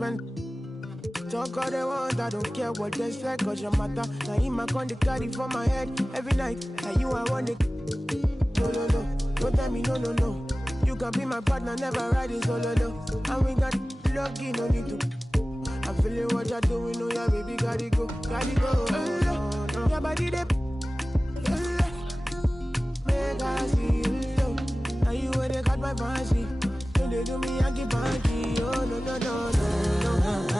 when talk all they want, I don't care what they say, cause your matter. Now in my con, they carry for my head every night. Now you, I want it. No, no, no. Don't tell me no, no, no. You can be my partner, never ride it solo, no. And we got lucky, no need to. I'm feeling what you're doing, oh yeah, baby, gotta go, gotta go. Your body, they make I see you. Now you where they got my fancy. Don't they do me, I keep funky. Oh, no, no, no, no, no.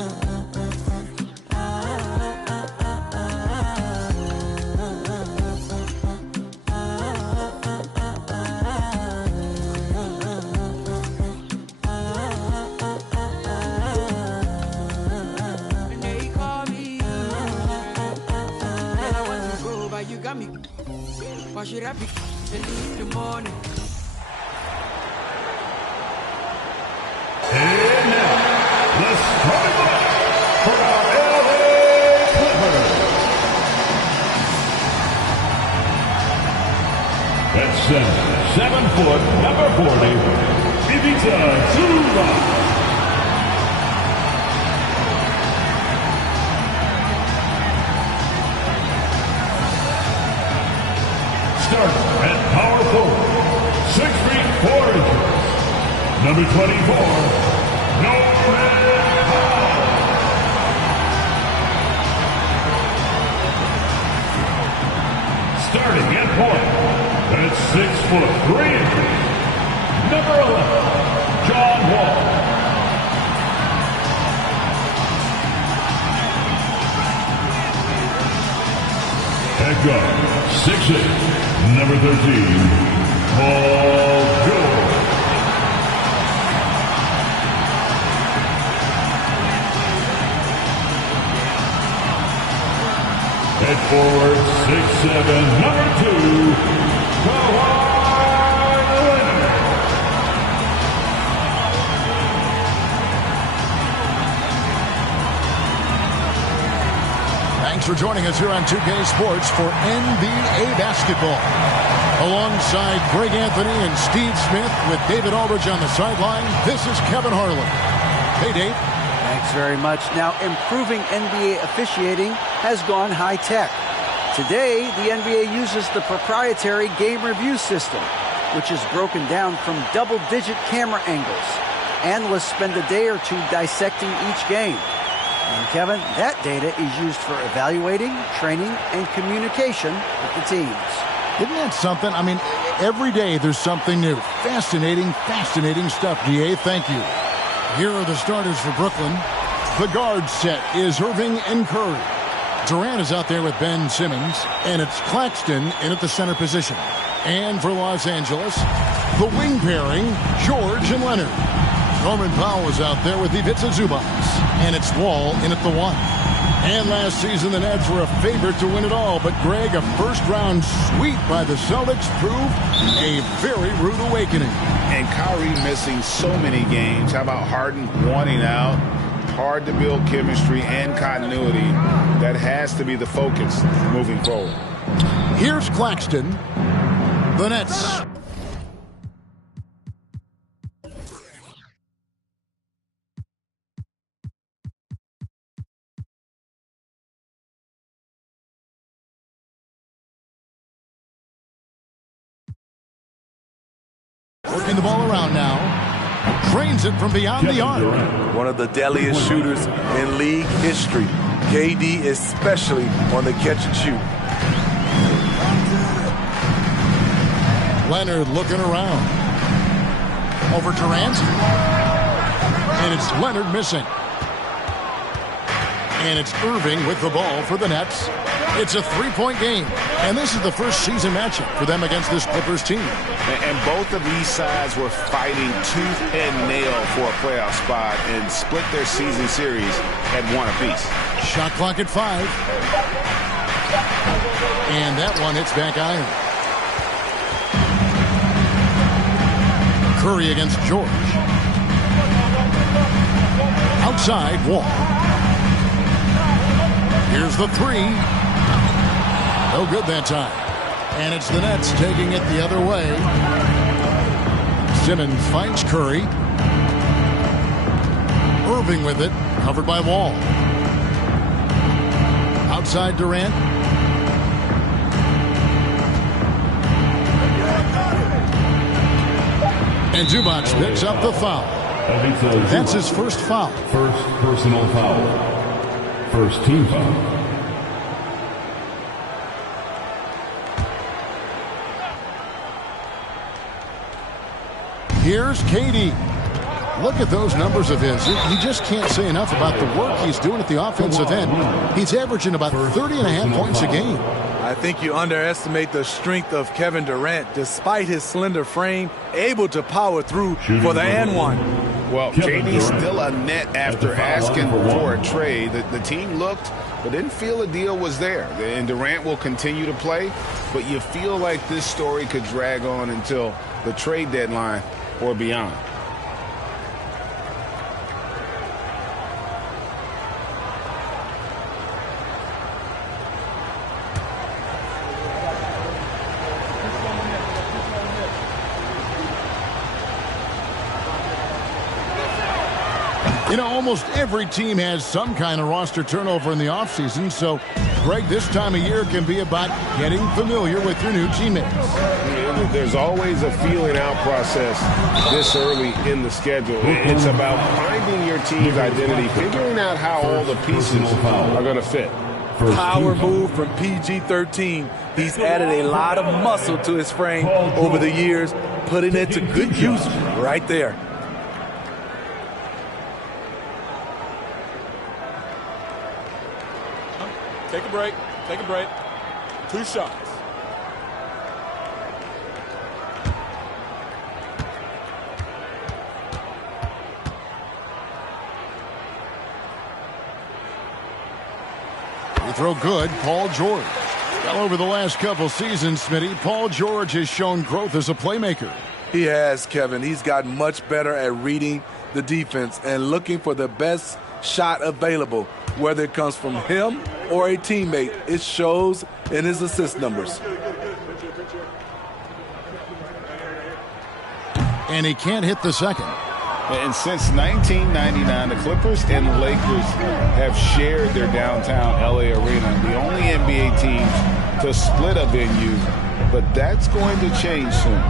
You got me. Why should I be in the morning? And now, the starting line for our LA Clippers. At center, 7 foot, number 40, Ivica Zubac. Starter at power forward, 6 feet 4 inches, number 24, Norman Powell. Starting at point, at 6 foot 3 inches, number 11, John Wall. At guard, 6'8", number 13, Paul George. At forward, 6'7", number 2, Kawhi Leonard. Thanks for joining us here on 2K Sports for NBA basketball. Alongside Greg Anthony and Steve Smith with David Aldridge on the sideline, this is Kevin Harlan. Hey, Dave. Thanks very much. Now, improving NBA officiating has gone high-tech. Today, the NBA uses the proprietary game review system, which is broken down from double-digit camera angles. Analysts spend a day or two dissecting each game. And Kevin, that data is used for evaluating, training, and communication with the teams. Isn't that something? I mean, every day there's something new. Fascinating, fascinating stuff, DA. Thank you. Here are the starters for Brooklyn. The guard set is Irving and Curry. Durant is out there with Ben Simmons, and it's Claxton in at the center position. And for Los Angeles, the wing pairing, George and Leonard. Norman Powell is out there with Ivica Zubac, and it's Wall in at the 1. And last season, the Nets were a favorite to win it all, but Greg, a first-round sweep by the Celtics proved a very rude awakening. And Kyrie missing so many games. How about Harden wanting out? Hard to build chemistry and continuity. That has to be the focus moving forward. Here's Claxton. The Nets. Working the ball around now. Trains it from beyond the arc. One of the deadliest shooters in league history. KD especially on the catch and shoot. Leonard looking around. Over Durant. And it's Leonard missing. And it's Irving with the ball for the Nets. It's a three-point game. And this is the first season matchup for them against this Clippers team. And both of these sides were fighting tooth and nail for a playoff spot and split their season series at 1 apiece. Shot clock at 5. And that one hits back iron. Curry against George. Outside, Wall. Here's the 3. No good that time. And it's the Nets taking it the other way. Simmons finds Curry. Irving with it. Covered by Wall. Outside Durant. And Zubac picks up the foul. That's his first foul. First personal foul. First team foul. Here's KD. Look at those numbers of his. You just can't say enough about the work he's doing at the offensive end. He's averaging about 30.5 points a game. I think you underestimate the strength of Kevin Durant. Despite his slender frame, able to power through for the and one. Well, KD's still a net after asking for a trade. The team looked but didn't feel a deal was there. And Durant will continue to play, but you feel like this story could drag on until the trade deadline or beyond. You know, almost every team has some kind of roster turnover in the offseason, so, Greg, this time of year can be about getting familiar with your new teammates. There's always a feeling out process this early in the schedule. It's about finding your team's identity, figuring out how all the pieces are going to fit. Power move from PG-13. He's added a lot of muscle to his frame over the years, putting it to good use right there. Take a break. Take a break. 2 shots. Free throw good, Paul George. Well, over the last couple seasons, Smitty, Paul George has shown growth as a playmaker. He has, Kevin. He's gotten much better at reading the defense and looking for the best shot available, whether it comes from him or a teammate. It shows in his assist numbers. And he can't hit the second. And since 1999, the Clippers and the Lakers have shared their downtown LA arena, the only NBA teams to split a venue, but that's going to change soon.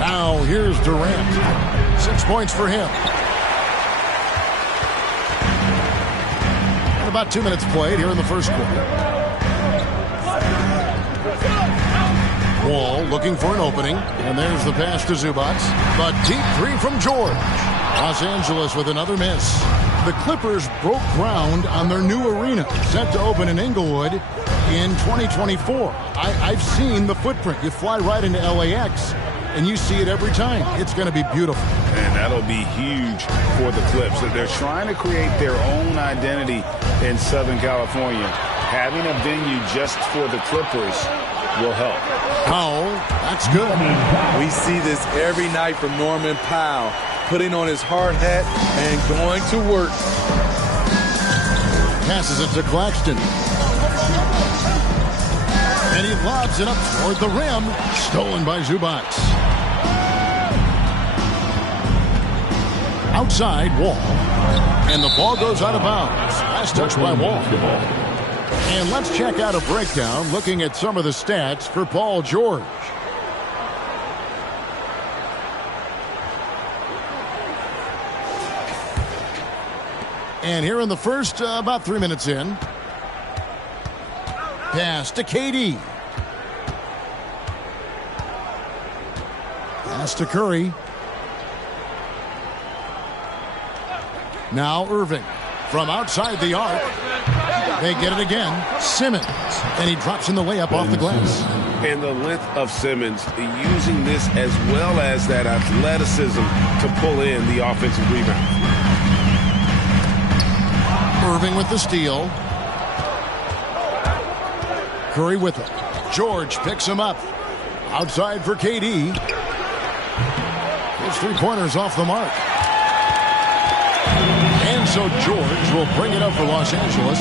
Now here's Durant. 6 points for him. And about 2 minutes played here in the first quarter. Wall looking for an opening, and there's the pass to Zubac. The deep three from George. Los Angeles with another miss. The Clippers broke ground on their new arena, set to open in Inglewood in 2024. I've seen the footprint. You fly right into LAX, and you see it every time. It's going to be beautiful. And that'll be huge for the Clips. They're trying to create their own identity in Southern California. Having a venue just for the Clippers will help. Powell, that's good. We see this every night from Norman Powell, putting on his hard hat and going to work. Passes it to Claxton. And he lobs it up toward the rim. Stolen by Zubac. Outside, Wall. And the ball goes out of bounds. Last touch by Wall. And let's check out a breakdown looking at some of the stats for Paul George. And here in the first, about 3 minutes in. Pass to KD. Pass to Curry. Now Irving from outside the arc. They get it again. Simmons. And he drops in the layup off the glass. And the length of Simmons using this as well as that athleticism to pull in the offensive rebound. Irving with the steal. Curry with it. George picks him up. Outside for KD. His three-pointers off the mark. And so George will bring it up for Los Angeles.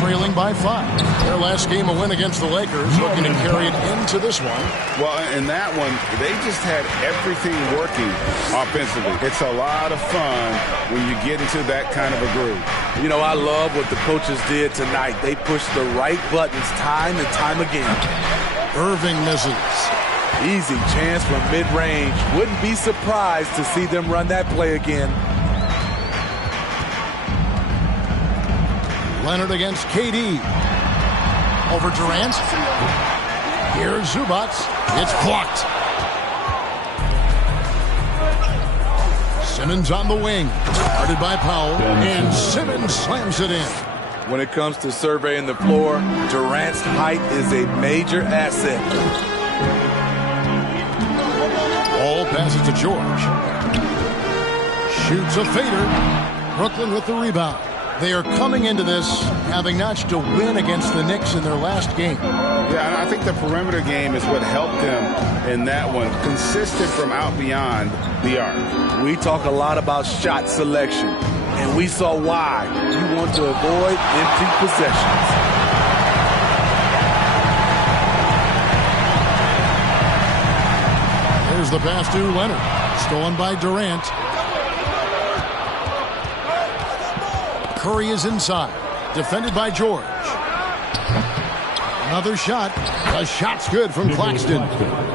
trailing by 5. Their last game a win against the Lakers, looking to carry it into this one. Well, in that one, they just had everything working offensively. It's a lot of fun when you get into that kind of a groove. You know, I love what the coaches did tonight. They pushed the right buttons time and time again. Irving misses. Easy chance from mid-range. Wouldn't be surprised to see them run that play again. Leonard against KD. Over Durant. Here's Zubac. It's blocked. Simmons on the wing. Guarded by Powell. And Simmons slams it in. When it comes to surveying the floor, Durant's height is a major asset. Ball passes to George. Shoots a fader. Brooklyn with the rebound. They are coming into this having notched a win against the Knicks in their last game. Yeah, and I think the perimeter game is what helped them in that one. Consistent from out beyond the arc. We talk a lot about shot selection, and we saw why. You want to avoid empty possessions. There's the pass to Leonard. Stolen by Durant. Curry is inside. Defended by George. Another shot. The shot's good from Claxton.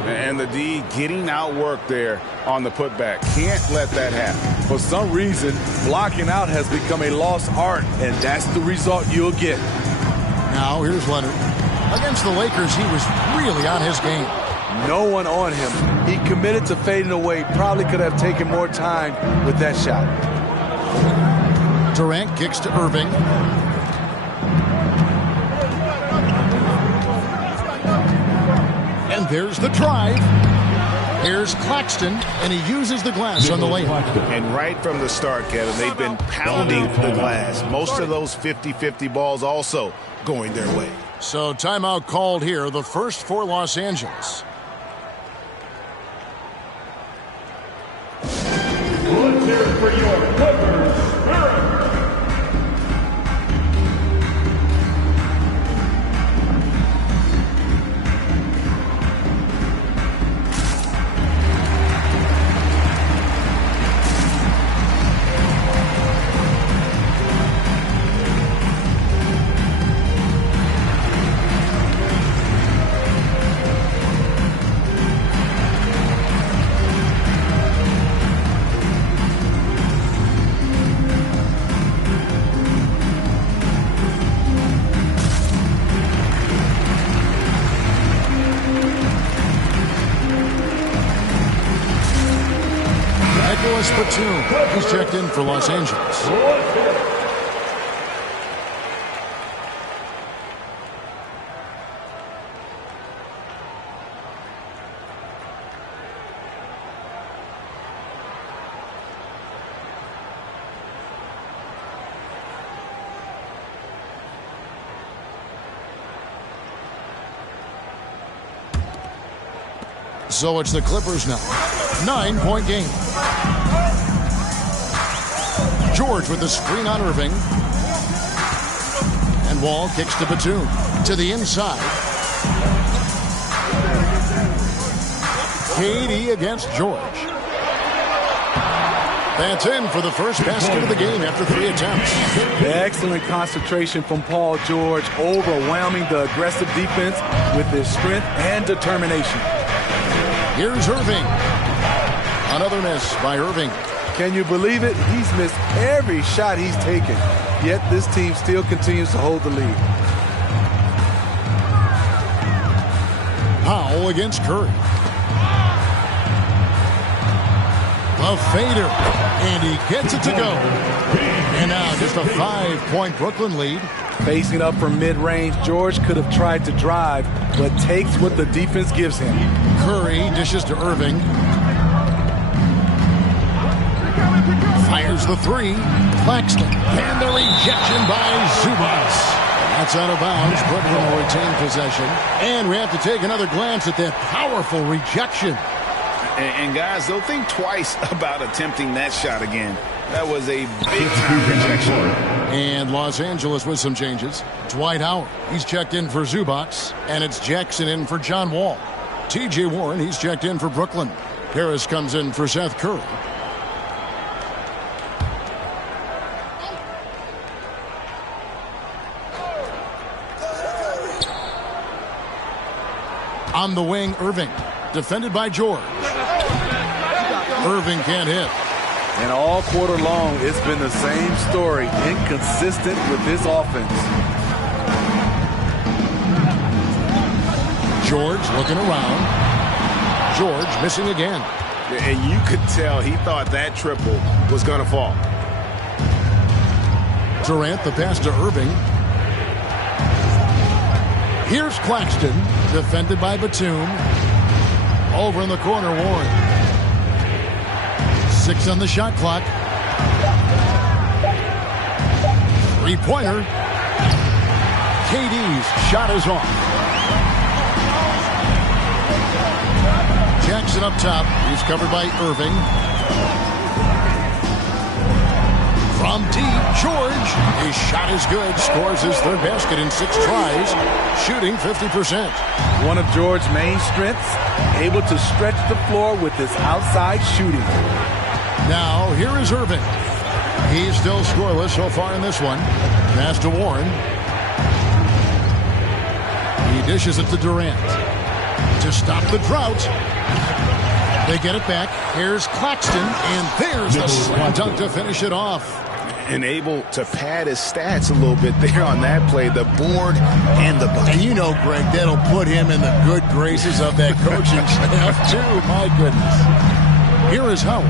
And the D getting outworked there on the putback. Can't let that happen. For some reason, blocking out has become a lost art, and that's the result you'll get. Now here's Leonard. Against the Lakers, he was really on his game. No one on him. He committed to fading away. Probably could have taken more time with that shot. Durant kicks to Irving. And there's the drive. Here's Claxton, and he uses the glass on the layup. And right from the start, Kevin, they've been pounding the glass. Most of those 50-50 balls also going their way. So timeout called here, the first for Los Angeles. Let's hear it for your Clippers, Spirit. Batum. He's checked in for Los Angeles. So it's the Clippers now. 9-point game. George with the screen on Irving. And Wall kicks to Batum. To the inside. KD against George. That's in for the first basket of the game after 3 attempts. Excellent concentration from Paul George, overwhelming the aggressive defense with his strength and determination. Here's Irving. Another miss by Irving. Can you believe it? He's missed every shot he's taken, yet this team still continues to hold the lead. Powell against Curry. A fader, and he gets it to go. And now just a 5-point Brooklyn lead. Facing up from mid-range, George could have tried to drive, but takes what the defense gives him. Curry dishes to Irving. Fires the 3. Claxton. And the rejection by Zubac. That's out of bounds. Brooklyn will retain possession. And we have to take another glance at that powerful rejection. And guys, they'll think twice about attempting that shot again. That was a big-time rejection. And Los Angeles with some changes. Dwight Howard, he's checked in for Zubac. And it's Jackson in for John Wall. T.J. Warren, he's checked in for Brooklyn. Harris comes in for Seth Curry. On the wing, Irving. Defended by George. Irving can't hit. And all quarter long, it's been the same story. Inconsistent with this offense. George looking around. George missing again. And you could tell he thought that triple was going to fall. Durant, the pass to Irving. Here's Claxton, defended by Batum. Over in the corner, Warren. 6 on the shot clock. Three-pointer. KD's shot is off. Jackson up top. He's covered by Irving. From deep, George. His shot is good. Scores his third basket in 6 tries. Shooting 50%. One of George's main strengths, able to stretch the floor with his outside shooting. Now, here is Irving. He's still scoreless so far in this one. Pass to Warren. He dishes it to Durant. To stop the drought. They get it back. Here's Claxton, and there's the slam dunk to finish it off. And able to pad his stats a little bit there on that play. The board and the bucket. And you know, Greg, that'll put him in the good graces of that coaching staff, too. My goodness. Here is Howard.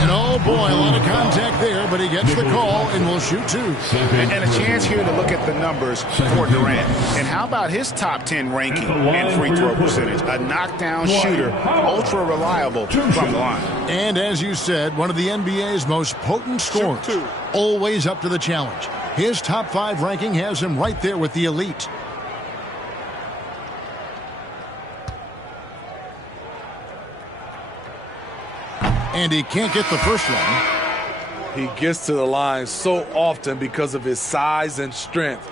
And oh boy, a lot of contact there, but he gets the call and will shoot 2. And a chance here to look at the numbers for Durant. And how about his top 10 ranking and free throw percentage? A knockdown shooter, ultra reliable from the line. And as you said, one of the NBA's most potent scorers. Always up to the challenge. His top 5 ranking has him right there with the elite. And he can't get the first one. He gets to the line so often because of his size and strength.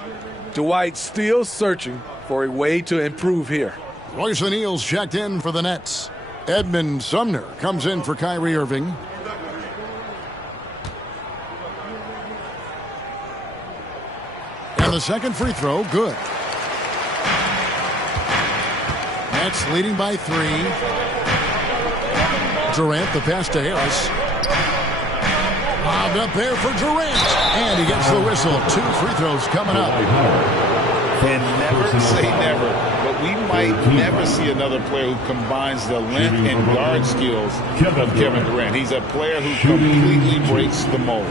Dwight still searching for a way to improve here. Royce O'Neal's checked in for the Nets. Edmund Sumner comes in for Kyrie Irving. And the second free throw, good. Nets leading by 3. Durant, the pass to Harris. Lobbed up there for Durant. And he gets the whistle. 2 free throws coming up. And never say never, but we might never see another player who combines the length and guard skills of Kevin Durant. He's a player who completely breaks the mold.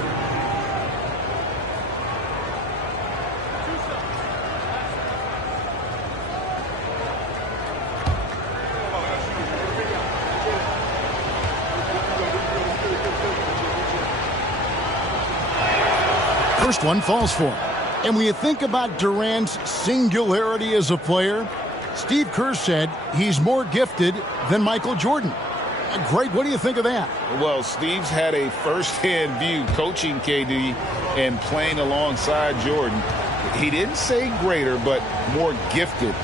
First one falls for him. And when you think about Durant's singularity as a player, Steve Kerr said he's more gifted than Michael Jordan. Greg, what do you think of that? Well, Steve's had a first-hand view coaching KD and playing alongside Jordan. He didn't say greater, but more gifted.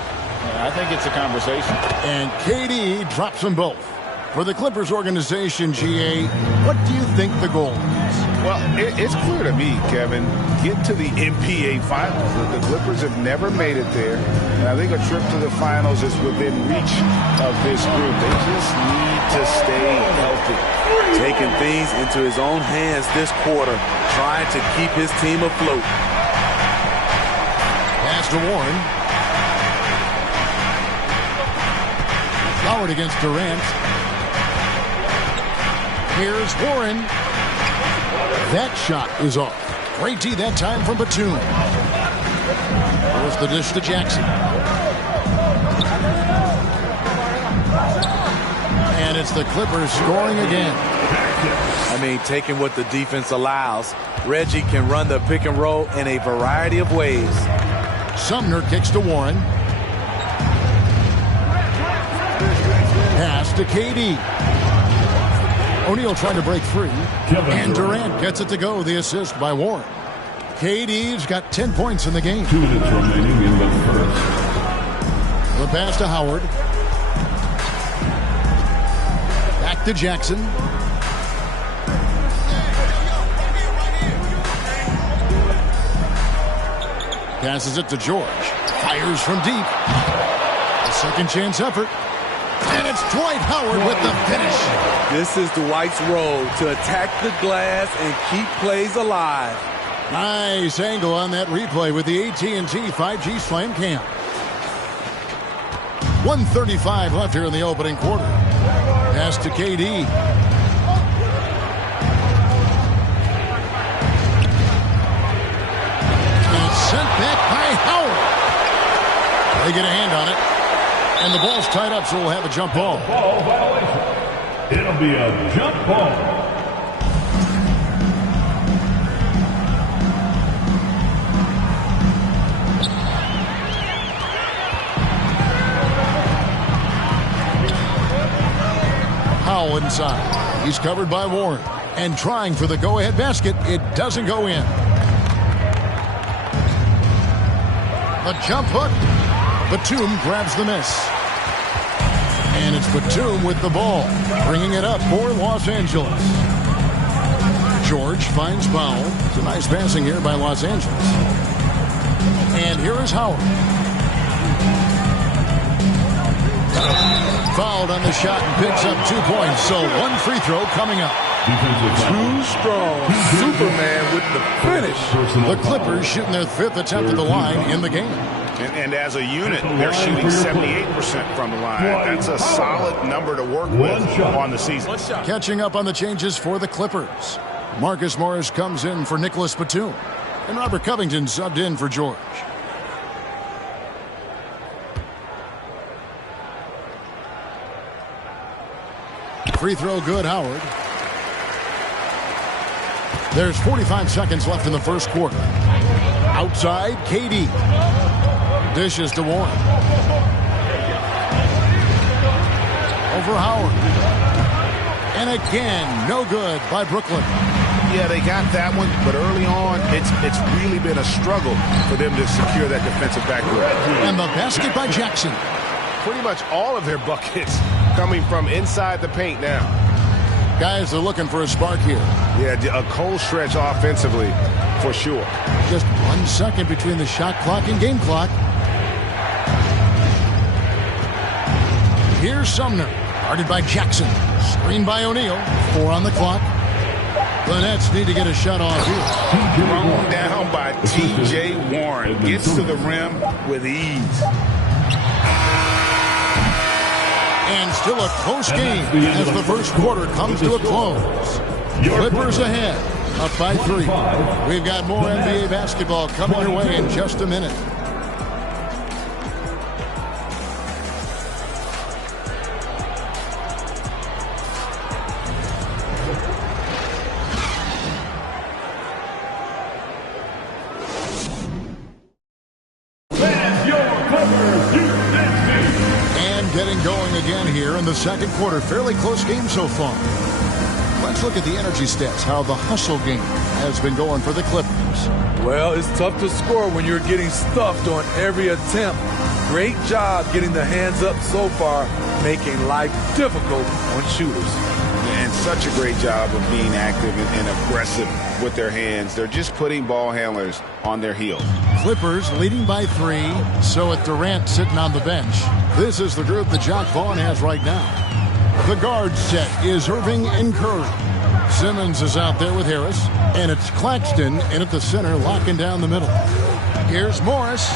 I think it's a conversation. And KD drops them both. For the Clippers organization, GA, what do you think the goal is? Well, it's clear to me, Kevin, get to the NBA Finals. The Clippers have never made it there. And I think a trip to the Finals is within reach of this group. They just need to stay healthy. Taking things into his own hands this quarter, trying to keep his team afloat. Pass to Warren. Howard against Durant. Here's Warren. That shot is off. Great D that time from Batum. There's the dish to Jackson. And it's the Clippers scoring again. I mean, taking what the defense allows, Reggie can run the pick and roll in a variety of ways. Sumner kicks to Warren. Pass to KD. O'Neal trying to break free. And Durant gets it to go. The assist by Warren. KD's got 10 points in the game. 2 minutes remaining in the first. The pass to Howard. Back to Jackson. Passes it to George. Fires from deep. A second chance effort. And it's Dwight Howard with the finish. This is Dwight's role, to attack the glass and keep plays alive. Nice angle on that replay with the AT&T 5G Slam Cam. 1:35 left here in the opening quarter. Pass to KD. Sent back by Howard. They get a hand on it. And the ball's tied up, so we'll have a jump ball. Ball violation. It'll be a jump ball. Powell inside. He's covered by Warren. And trying for the go-ahead basket. It doesn't go in. The jump hook. Batum grabs the miss. And it's Batum with the ball, bringing it up for Los Angeles. George finds Powell. It's a nice passing here by Los Angeles. And here is Howard. Fouled on the shot and picks up 2 points. So one free throw coming up. Too strong. Superman with the finish. The Clippers shooting their 5th attempt at the line in the game. And as a unit, they're shooting 78% from the line. That's a solid number to work with on the season. Catching up on the changes for the Clippers. Marcus Morris comes in for Nicholas Batum. And Robert Covington subbed in for George. Free throw good, Howard. There's 45 seconds left in the first quarter. Outside, KD. Dishes to Warren. Over Howard. And again, no good by Brooklyn. Yeah, they got that one, but early on, it's really been a struggle for them to secure that defensive backboard. And the basket by Jackson. Pretty much all of their buckets coming from inside the paint now. Guys are looking for a spark here. Yeah, a cold stretch offensively for sure. Just 1 second between the shot clock and game clock. Here's Sumner. Guarded by Jackson. Screened by O'Neal. 4 on the clock. The Nets need to get a shot off here. Thrown down by T.J. Warren. Gets to the rim with ease. And still a close game as the first quarter comes to a close. Clippers ahead, up by 3. We've got more NBA basketball coming your way in just a minute. Getting going again here in the second quarter. Fairly close game so far. Let's look at the energy stats, how the hustle game has been going for the Clippers. Well, it's tough to score when you're getting stuffed on every attempt. Great job getting the hands up so far, making life difficult on shooters. And such a great job of being active and aggressive with their hands. They're just putting ball handlers on their heels. Clippers leading by 3. So with Durant sitting on the bench, this is the group that Jacque Vaughn has right now. The guard set is Irving and Curry. Simmons is out there with Harris. And it's Claxton in at the center, locking down the middle. Here's Morris.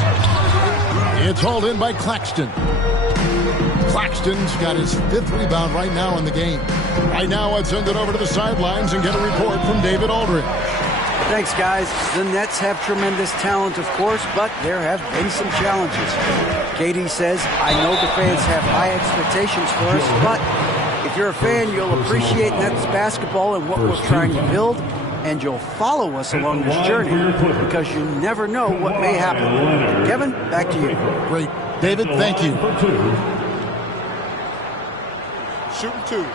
It's hauled in by Claxton. Claxton's got his 5th rebound right now in the game. Right now, let's send it over to the sidelines and get a report from David Aldridge. Thanks, guys. The Nets have tremendous talent, of course, but there have been some challenges. KD says, I know the fans have high expectations for us, but if you're a fan, you'll appreciate Nets basketball and what we're trying to build, and you'll follow us along this journey because you never know what may happen. Kevin, back to you. Great. David, thank you. Shooting 2.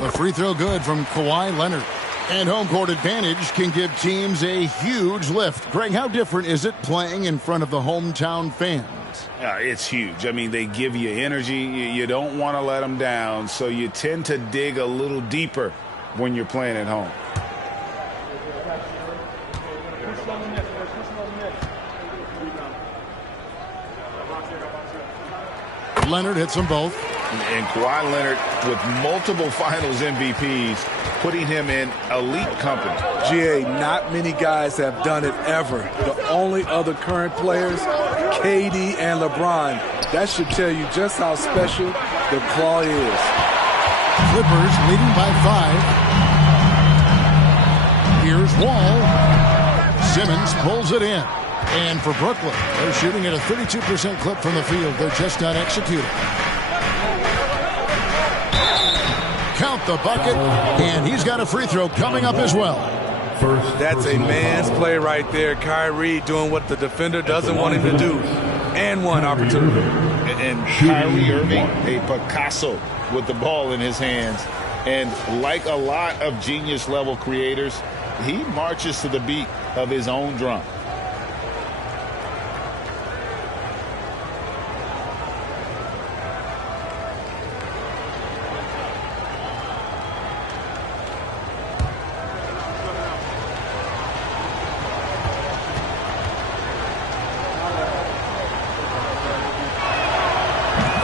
The free throw good from Kawhi Leonard. And home court advantage can give teams a huge lift. Greg, how different is it playing in front of the hometown fans? It's huge. I mean, they give you energy. You don't want to let them down, so you tend to dig a little deeper when you're playing at home. Leonard hits them both. And Kawhi Leonard with multiple finals MVPs, putting him in elite company. GA, not many guys have done it ever. The only other current players, KD and LeBron. That should tell you just how special the Claw is. Clippers leading by 5. Here's Wall. Simmons pulls it in. And for Brooklyn, they're shooting at a 32% clip from the field. They're just not executing. Count the bucket, and he's got a free throw coming up as well. That's a man's play right there. Kyrie doing what the defender doesn't want him to do. And one opportunity. And Kyrie Irving, a Picasso with the ball in his hands. And like a lot of genius-level creators, he marches to the beat of his own drum.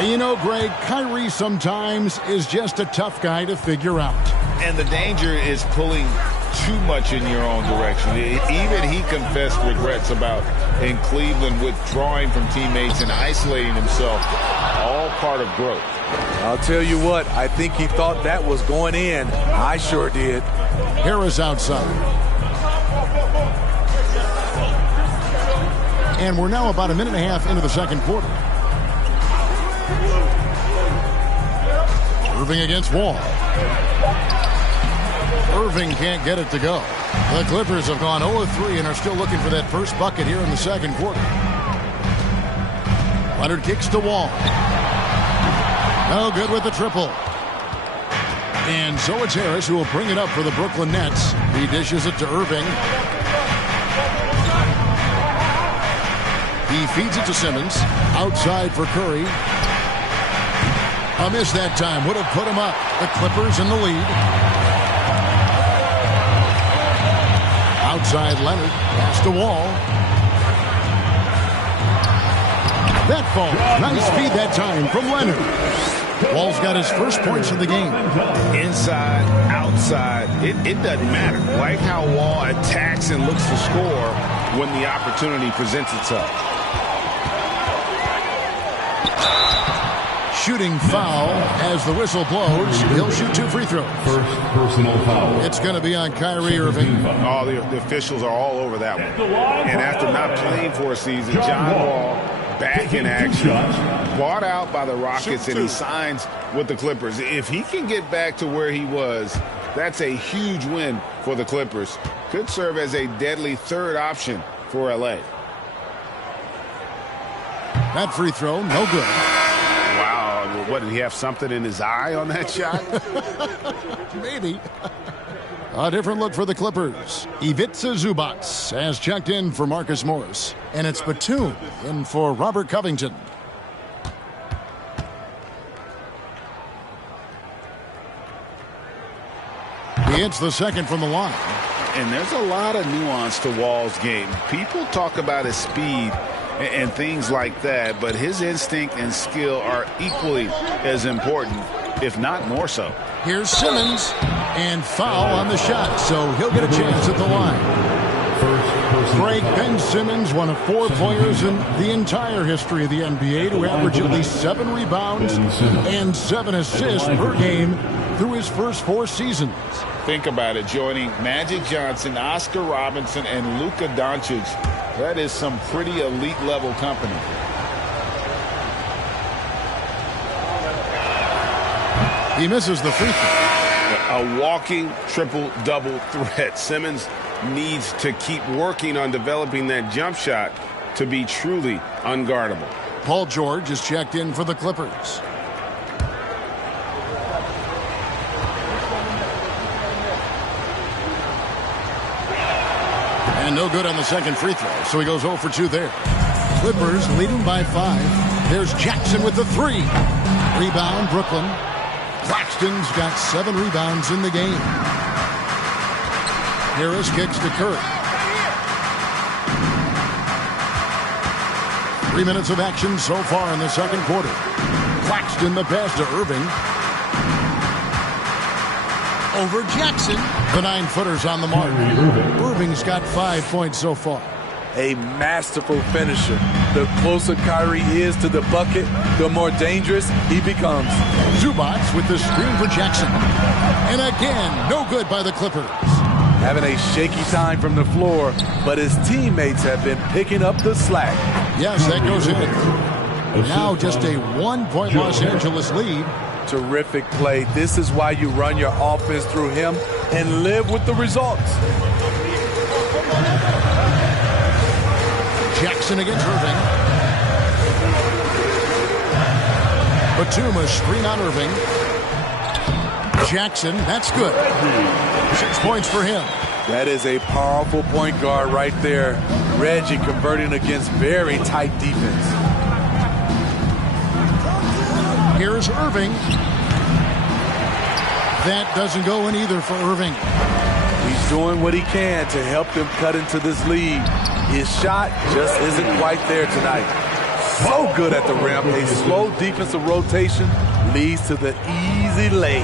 You know, Greg, Kyrie sometimes is just a tough guy to figure out. And the danger is pulling too much in your own direction. Even he confessed regrets about in Cleveland withdrawing from teammates and isolating himself. All part of growth. I'll tell you what, I think he thought that was going in. I sure did. Harris outside. And we're now about a minute and a half into the second quarter. Irving against Wall. Irving can't get it to go. The Clippers have gone 0-3 and are still looking for that first bucket here in the second quarter. Leonard kicks to Wall. No good with the triple. And so it's Harris who will bring it up for the Brooklyn Nets. He dishes it to Irving. He feeds it to Simmons. Outside for Curry. A miss that time would have put him up. The Clippers in the lead. Outside Leonard. Pass to Wall. That falls. Nice feed that time from Leonard. Wall's got his first points of the game. Inside, outside, it doesn't matter. Like how Wall attacks and looks to score when the opportunity presents itself. Shooting foul as the whistle blows. He'll shoot 2 free throws. First personal foul. It's going to be on Kyrie Irving. Oh, the officials are all over that one. And after not playing for a season, John Wall back in action. Bought out by the Rockets, and he signs with the Clippers. If he can get back to where he was, that's a huge win for the Clippers. Could serve as a deadly third option for L.A. That free throw, no good. What, did he have something in his eye on that shot? Maybe. A different look for the Clippers. Ivica Zubac has checked in for Marcus Morris. And it's Batum in for Robert Covington. He hits the second from the line. And there's a lot of nuance to Wall's game. People talk about his speed and things like that, but his instinct and skill are equally as important, if not more so. Here's Simmons, and foul on the shot, so he'll get a chance at the line. Greg, Ben Simmons, one of 4 players in the entire history of the NBA to average at least 7 rebounds and 7 assists per game through his first 4 seasons. Think about it, joining Magic Johnson, Oscar Robinson, and Luka Doncic. That is some pretty elite level company. He misses the free throw. A walking triple-double threat. Simmons needs to keep working on developing that jump shot to be truly unguardable. Paul George is checked in for the Clippers. And no good on the second free throw, so he goes 0 for 2 there. Clippers leading by 5. There's Jackson with the 3. Rebound, Brooklyn. Claxton's got 7 rebounds in the game. Harris kicks to Curry. 3 minutes of action so far in the second quarter. Claxton the pass to Irving. Over Jackson. The 9-footer's on the mark. Irving's got 5 points so far. A masterful finisher. The closer Kyrie is to the bucket, the more dangerous he becomes. Zubac with the screen for Jackson. And again, no good by the Clippers. Having a shaky time from the floor, but his teammates have been picking up the slack. Yes, that goes in. Now just a 1-point Los Angeles lead. Terrific play. This is why you run your offense through him and live with the results. Jackson against Irving. Batum, screen on Irving. Jackson, that's good. 6 points for him. That is a powerful point guard right there. Reggie converting against very tight defense. Here's Irving. That doesn't go in either for Irving. He's doing what he can to help them cut into this lead. His shot just isn't quite there tonight. So good at the rim. A slow defensive rotation leads to the easy lay.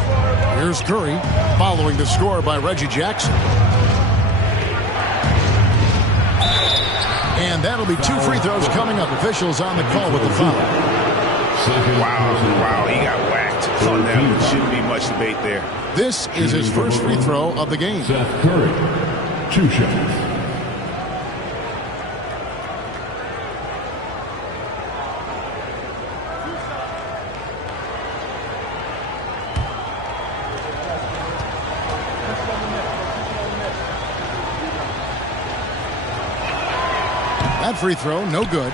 Here's Curry following the score by Reggie Jackson. And that'll be 2 free throws coming up. Officials on the call with the foul. Wow, he got whacked on that one. Shouldn't be much debate there. This is his first free throw of the game. Seth Curry, 2 shots. That free throw, no good.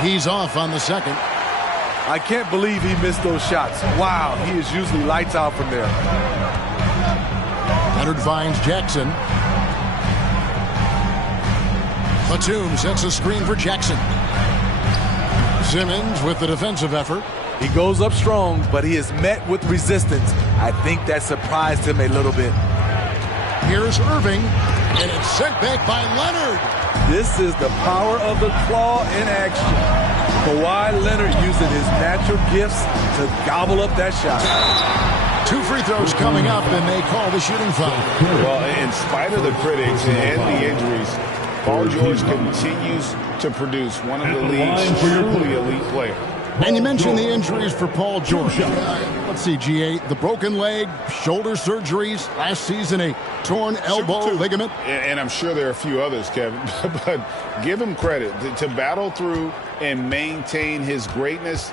He's off on the second. I can't believe he missed those shots. Wow, he is usually lights out from there. Leonard finds Jackson. Batum sets a screen for Jackson. Simmons with the defensive effort. He goes up strong, but he is met with resistance. I think that surprised him a little bit. Here's Irving, and it's sent back by Leonard. This is the power of the claw in action. Kawhi Leonard using his natural gifts to gobble up that shot. 2 free throws coming up, and they call the shooting foul. Well, in spite of the critics and the injuries, Paul George continues to produce one of the league's truly elite players. And you mentioned the injuries for Paul George. Let's see, G.A., the broken leg, shoulder surgeries, last season a torn elbow ligament. And I'm sure there are a few others, Kevin, but give him credit. To battle through and maintain his greatness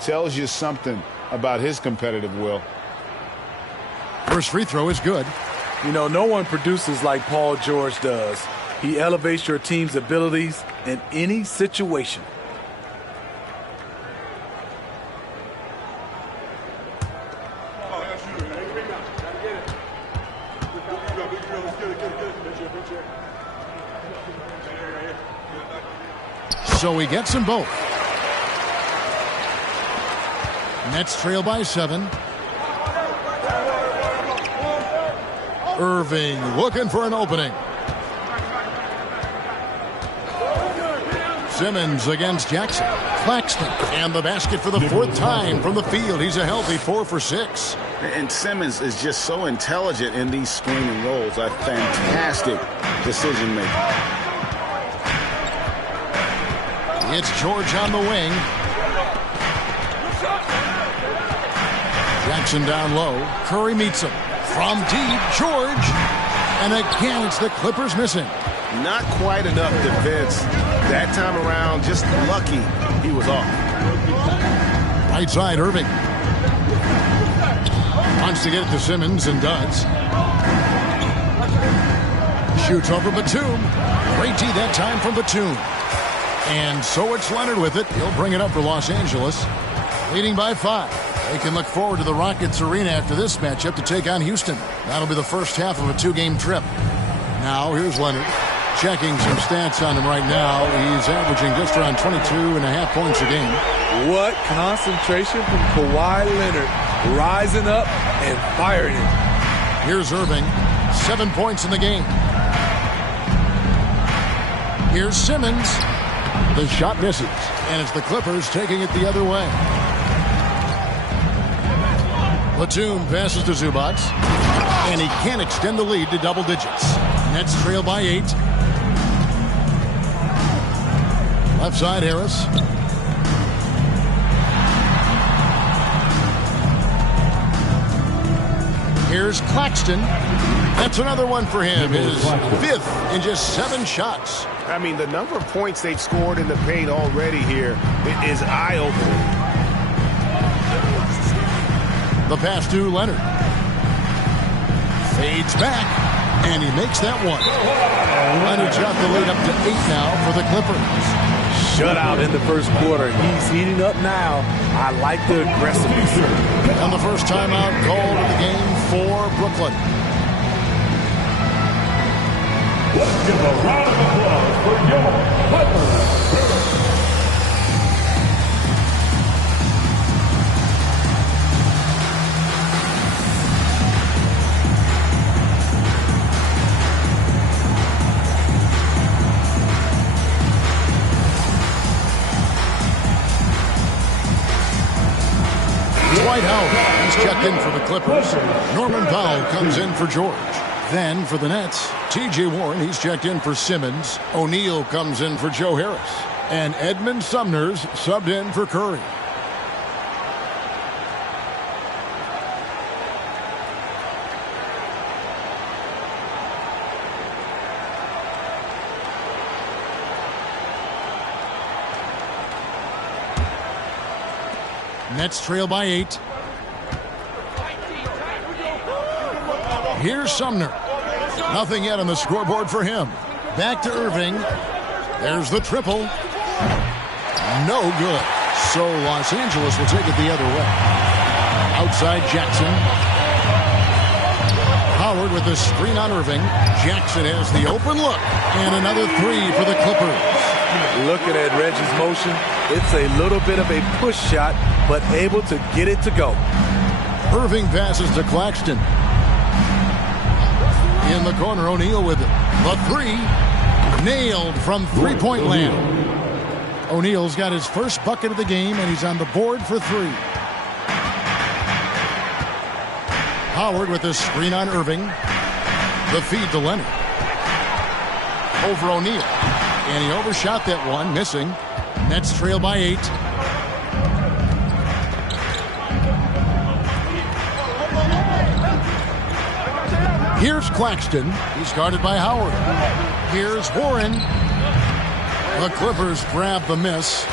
tells you something about his competitive will. First free throw is good. You know, no one produces like Paul George does. He elevates your team's abilities in any situation. So he gets them both. Nets trail by 7. Irving looking for an opening. Simmons against Jackson. Claxton and the basket for the 4th time from the field. He's a healthy 4 for 6. And Simmons is just so intelligent in these screening roles. A fantastic decision maker. It's George on the wing. Jackson down low. Curry meets him. From deep, George. And again, it's the Clippers missing. Not quite enough defense. That time around, just lucky he was off. Right side, Irving. Wants to get it to Simmons and does. Shoots over Batum. Great D that time from Batum. And so it's Leonard with it. He'll bring it up for Los Angeles, leading by 5. They can look forward to the Rockets Arena after this matchup to take on Houston. That'll be the first half of a 2-game trip. Now, here's Leonard. Checking some stats on him right now. He's averaging just around 22.5 points a game. What concentration from Kawhi Leonard. Rising up and firing it. Here's Irving. 7 points in the game. Here's Simmons. The shot misses. And it's the Clippers taking it the other way. Batum passes to Zubac. And he can't extend the lead to double digits. Nets trail by 8. Left side, Harris. Here's Claxton. That's another one for him. His 5th in just 7 shots. I mean, the number of points they've scored in the paint already here is eye-opening. The pass to Leonard. Fades back, and he makes that one. Leonard's got the lead up to 8 now for the Clippers. Shutout in the first quarter. He's heating up now. I like the aggressiveness. And the first timeout called of the game for Brooklyn. Let's give a round of applause for your Clippers. Dwight Howard, he's checked in for the Clippers. Norman Powell comes in for George. Then for the Nets, T.J. Warren, he's checked in for Simmons. O'Neal comes in for Joe Harris. And Edmund Sumner's subbed in for Curry. Nets trail by 8. Here's Sumner. Nothing yet on the scoreboard for him. Back to Irving. There's the triple. No good. So Los Angeles will take it the other way. Outside Jackson. Howard with the screen on Irving. Jackson has the open look. And another 3 for the Clippers. Looking at Reggie's motion, it's a little bit of a push shot, but able to get it to go. Irving passes to Claxton. In the corner, O'Neal with it. The 3. Nailed from three-point land. O'Neal's got his first bucket of the game, and he's on the board for 3. Howard with the screen on Irving. The feed to Leonard. Over O'Neal. And he overshot that one, missing. Nets trail by 8. Here's Claxton. He's guarded by Howard. Here's Warren. The Clippers grab the miss.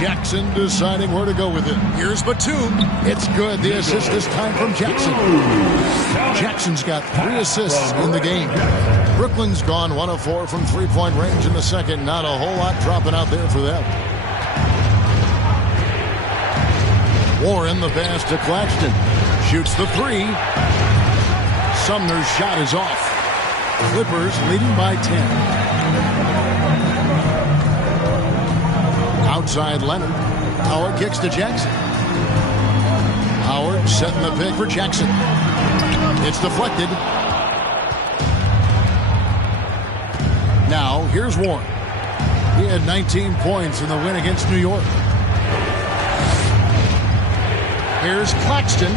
Jackson deciding where to go with it. Here's Batum. It's good. The assist this time from Jackson. Jackson's got 3 assists in the game. Brooklyn's gone 1 of 4 from three-point range in the second. Not a whole lot dropping out there for them. Warren, the pass to Claxton. Shoots the 3. Sumner's shot is off. Clippers leading by 10. Outside Leonard. Howard kicks to Jackson. Howard setting the pick for Jackson. It's deflected. Now, here's Warren. He had 19 points in the win against New York. Here's Claxton.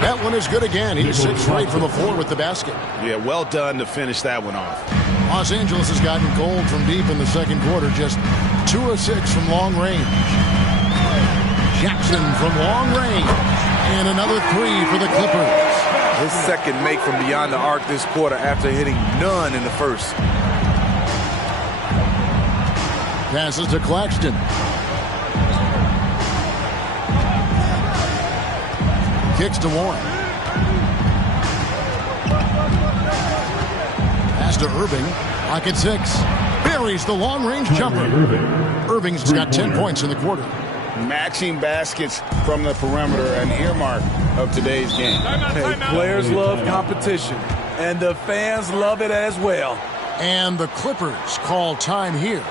That one is good again. He's 6 straight from the floor with the basket. Yeah, well done to finish that one off. Los Angeles has gotten cold from deep in the second quarter. Just 2 of 6 from long range. Jackson from long range. And another 3 for the Clippers. His second make from beyond the arc this quarter after hitting none in the first. Passes to Claxton. kicks to Warren. Pass to Irving. Clock at 6. Buries the long-range jumper. Irving's got 10 points in the quarter. Matching baskets from the perimeter, an earmark of today's game. Hey, players love competition, and the fans love it as well. And the Clippers call time here.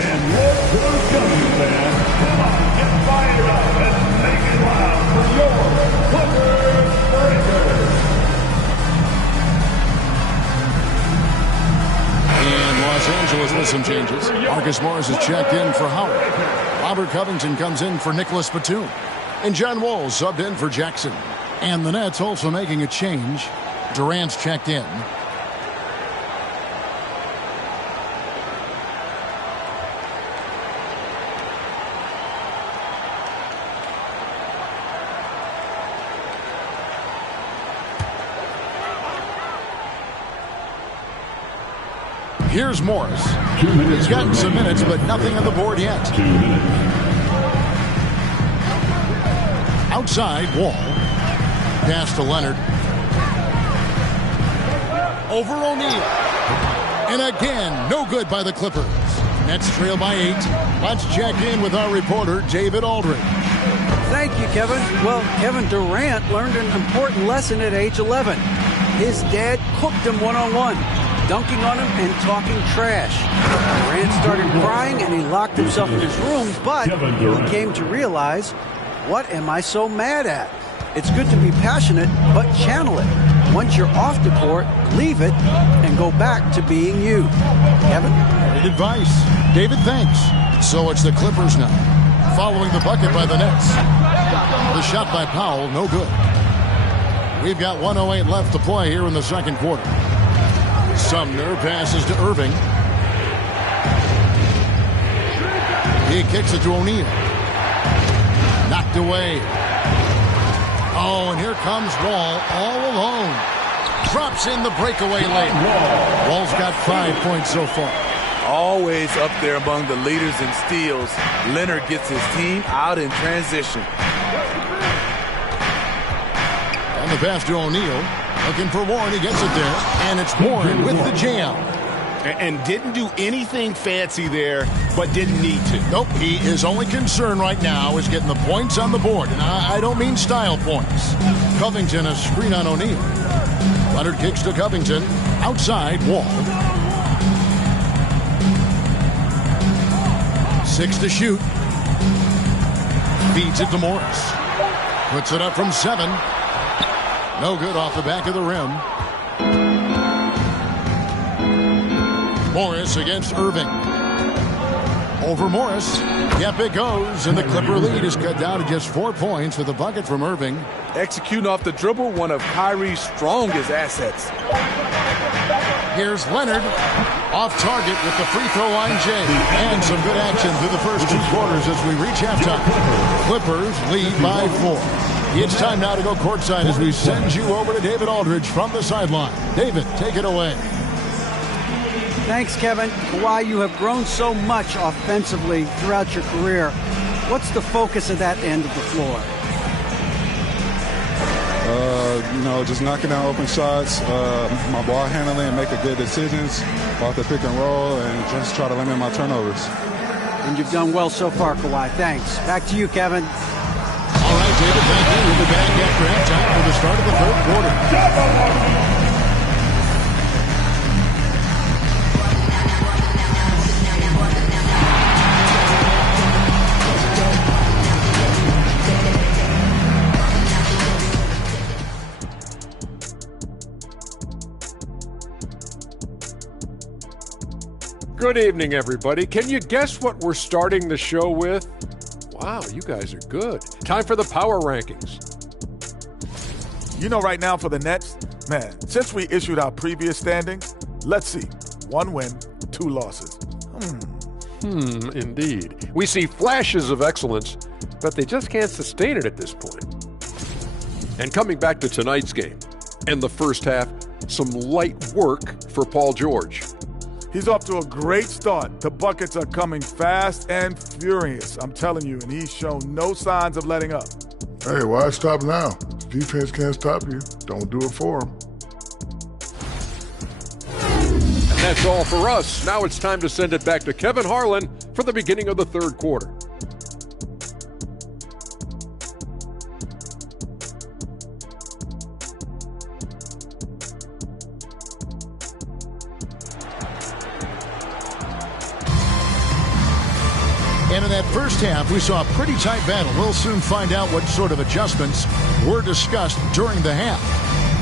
And what goes coming, man? Come on, get fired up and make it loud for your Clippers Breakers. And Los Angeles with some changes. Marcus Morris is checked in for Howard. Robert Covington comes in for Nicholas Batum. And John Wall subbed in for Jackson. And the Nets also making a change. Durant's checked in. Here's Morris. He's gotten some minutes, but nothing on the board yet. 2 minutes. Outside, Wall. Pass to Leonard. Over O'Neal. And again, no good by the Clippers. Nets trail by 8. Let's check in with our reporter, David Aldridge. Thank you, Kevin. Well, Kevin Durant learned an important lesson at age 11. His dad cooked him one-on-one, dunking on him and talking trash. Durant started crying and he locked himself in his room, but he came to realize, what am I so mad at? It's good to be passionate, but channel it. Once you're off the court, leave it and go back to being you. Kevin? Great advice. David, thanks. So it's the Clippers now, following the bucket by the Nets. The shot by Powell, no good. We've got 1:08 left to play here in the second quarter. Sumner passes to Irving. He kicks it to O'Neal. Knocked away. Oh, and here comes Wall all alone. Drops in the breakaway lane. Wall's got 5 points so far. Always up there among the leaders in steals. Leonard gets his team out in transition. And the pass to O'Neal. Looking for Warren. He gets it there. And it's Warren with the jam. And didn't do anything fancy there, but didn't need to. Nope. His only concern right now is getting the points on the board. And I don't mean style points. Covington, a screen on O'Neal. Leonard kicks to Covington. Outside, Wall. 6 to shoot. Feeds it to Morris. Puts it up from 7. No good off the back of the rim. Morris against Irving. Over Morris. Yep, it goes. And the Clipper lead is cut down to just 4 points with a bucket from Irving. Executing off the dribble, one of Kyrie's strongest assets. Here's Leonard. Off target with the free throw line, Jay. And some good action through the first 2 quarters as we reach halftime. Clippers lead by 4. It's time now to go courtside as we send you over to David Aldridge from the sideline. David, take it away. Thanks, Kevin. Kawhi, you have grown so much offensively throughout your career. What's the focus of that end of the floor? Just knocking down open shots, my ball handling, making good decisions off the pick and roll, and just try to limit my turnovers. And you've done well so far, Kawhi. Thanks. Back to you, Kevin. All right, David, thank you. We'll be back after halftime for the start of the third quarter. Good evening, everybody. Can you guess what we're starting the show with? Wow, you guys are good. Time for the power rankings. Right now for the Nets, man, since we issued our previous standings, let's see. 1 win, 2 losses. Indeed. We see flashes of excellence, but they just can't sustain it at this point. And coming back to tonight's game, in the first half, some light work for Paul George. He's off to a great start. The buckets are coming fast and furious, I'm telling you, and he's shown no signs of letting up. Hey, why stop now? Defense can't stop you. Don't do it for him. And that's all for us. Now it's time to send it back to Kevin Harlan for the beginning of the third quarter. And in that first half, we saw a pretty tight battle. We'll soon find out what sort of adjustments were discussed during the half.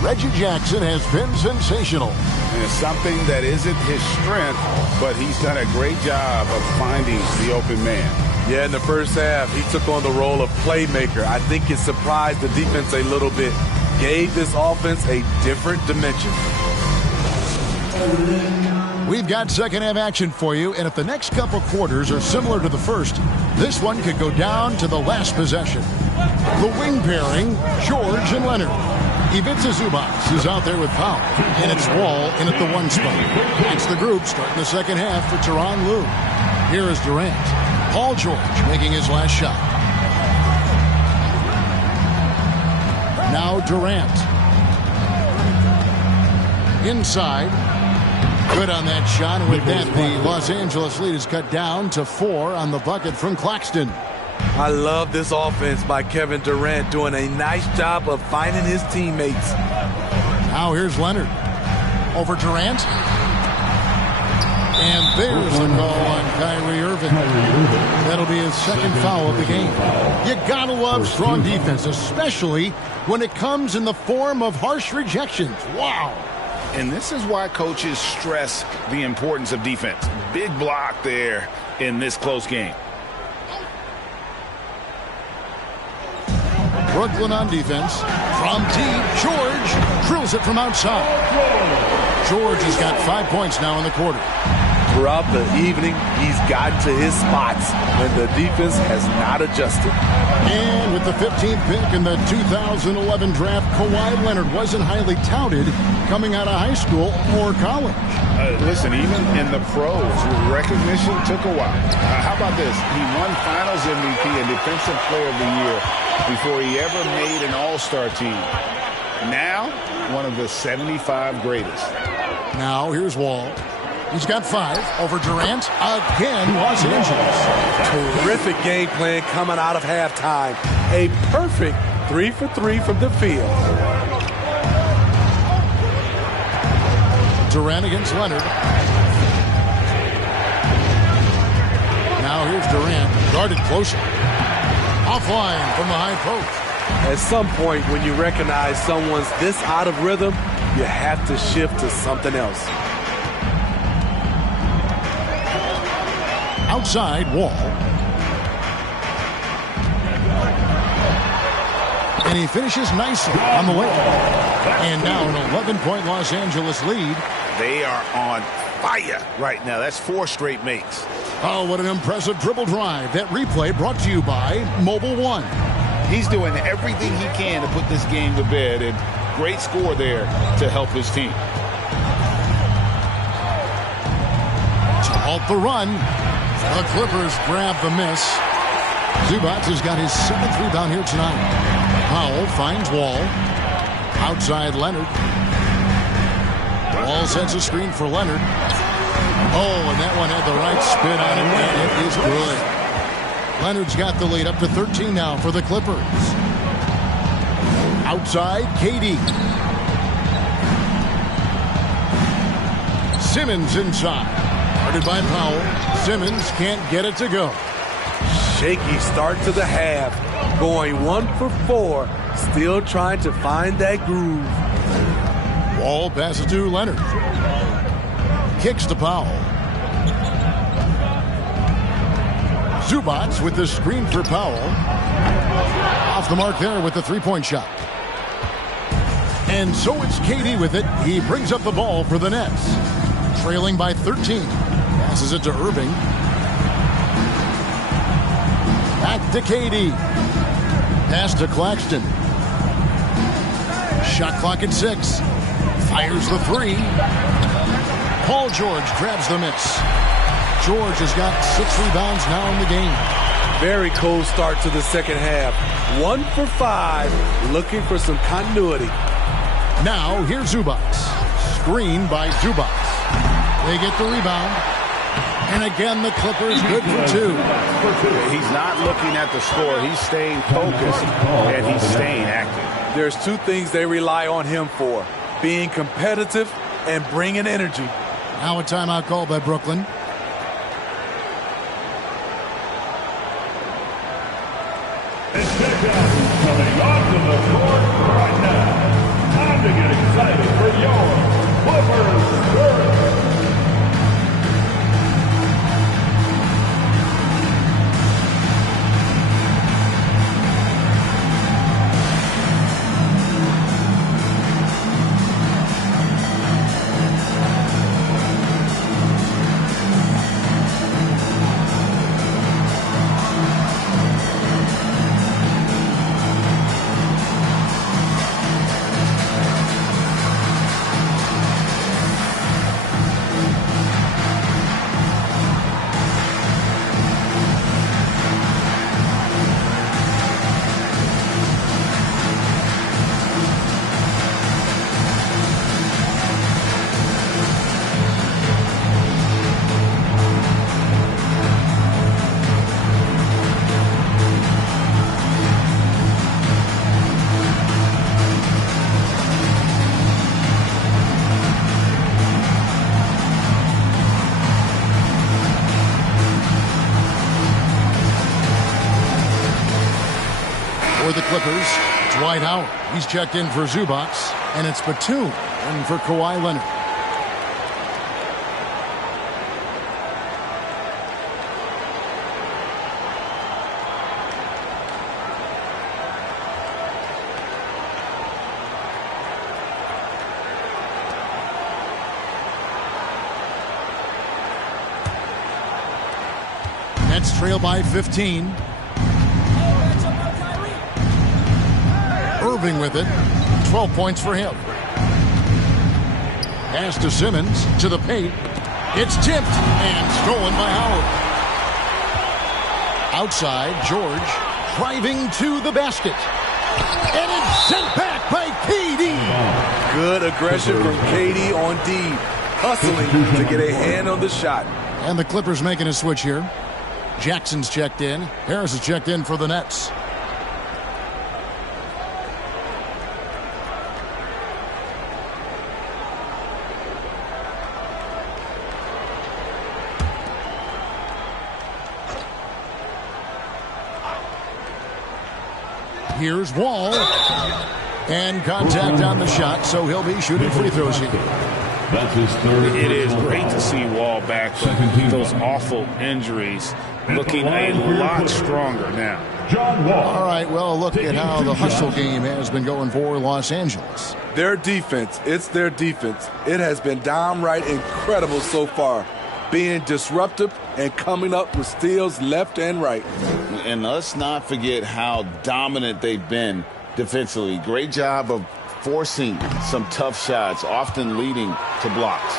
Reggie Jackson has been sensational. And it's something that isn't his strength, but he's done a great job of finding the open man. Yeah, in the first half, he took on the role of playmaker. I think it surprised the defense a little bit. Gave this offense a different dimension. We've got second half action for you, and if the next couple quarters are similar to the first, this one could go down to the last possession. The wing pairing, George and Leonard. Ivica Zubac is out there with Powell, and it's Wall in at the one spot. That's the group starting the second half for Tyronn Lue. Here is Durant. Paul George making his last shot. Now Durant. Inside. Good on that shot, and with that, the Los Angeles lead is cut down to 4 on the bucket from Claxton. I love this offense by Kevin Durant doing a nice job of finding his teammates. Now here's Leonard. Over Durant. And there's the call on Kyrie Irving. That'll be his second foul of the game. You gotta love strong defense, especially when it comes in the form of harsh rejections. Wow. And this is why coaches stress the importance of defense. Big block there in this close game. Brooklyn on defense. From deep, George drills it from outside. George has got 5 points now in the quarter. Throughout the evening, he's gotten to his spots, and the defense has not adjusted. And with the 15th pick in the 2011 draft, Kawhi Leonard wasn't highly touted coming out of high school or college. Listen, even in the pros, recognition took a while. How about this? He won Finals MVP and Defensive Player of the Year before he ever made an All-Star team. Now, one of the 75 greatest. Now, here's Wall. He's got 5 over Durant. Again, Los Angeles. Terrific game plan coming out of halftime. A perfect 3 for 3 from the field. Durant against Leonard. Now here's Durant. Guarded closer. Offline from the high post. At some point, when you recognize someone's this out of rhythm, you have to shift to something else. Outside, Wall. And he finishes nicely on the way. And now an 11-point Los Angeles lead. They are on fire right now. That's 4 straight makes. Oh, what an impressive dribble drive. That replay brought to you by Mobile One. He's doing everything he can to put this game to bed, and great score there to help his team. To halt the run, the Clippers grab the miss. Zubac has got his 7th rebound here tonight. Powell finds Wall. Outside Leonard. Wall sets a screen for Leonard. Oh, and that one had the right spin on it, and it is good. Leonard's got the lead up to 13 now for the Clippers. Outside, KD. Simmons inside. Guarded by Powell. Simmons can't get it to go. Shaky start to the half. Going 1 for 4. Still trying to find that groove. Wall passes to Leonard. Kicks to Powell. Zubac with the screen for Powell. Off the mark there with the three-point shot. And so it's KD with it. He brings up the ball for the Nets. Trailing by 13. Passes it to Irving. Back to KD. Pass to Claxton. Shot clock at 6. Fires the 3. Paul George grabs the miss. George has got 6 rebounds now in the game. Very cold start to the second half. 1 for 5, looking for some continuity. Now, here's Zubac. Screen by Zubac. They get the rebound. And again, the Clippers good for 2. He's not looking at the score. He's staying focused, and he's staying active. There's 2 things they rely on him for: being competitive and bringing energy. Now a timeout called by Brooklyn. And check out who's coming onto the court right now. Time to get excited for your Clippers Spurs. The Clippers, it's Dwight Howard. He's checked in for Zubac, and it's Batum in for Kawhi Leonard. Nets trail by 15. Irving with it. 12 points for him. Pass to Simmons to the paint. It's tipped and stolen by Howard. Outside, George driving to the basket. And it's sent back by KD. Good aggression from KD on D. Hustling to get a hand on the shot. And the Clippers making a switch here. Jackson's checked in. Harris is checked in for the Nets. Here's Wall. And contact on the shot, so he'll be shooting free throws here. That's his third. It is great to see Wall back, but those awful injuries looking a lot stronger now. All right, well, look at how the hustle game has been going for Los Angeles. Their defense, it's their defense. It has been downright incredible so far, being disruptive and coming up with steals left and right. And let's not forget how dominant they've been defensively. Great job of forcing some tough shots, often leading to blocks.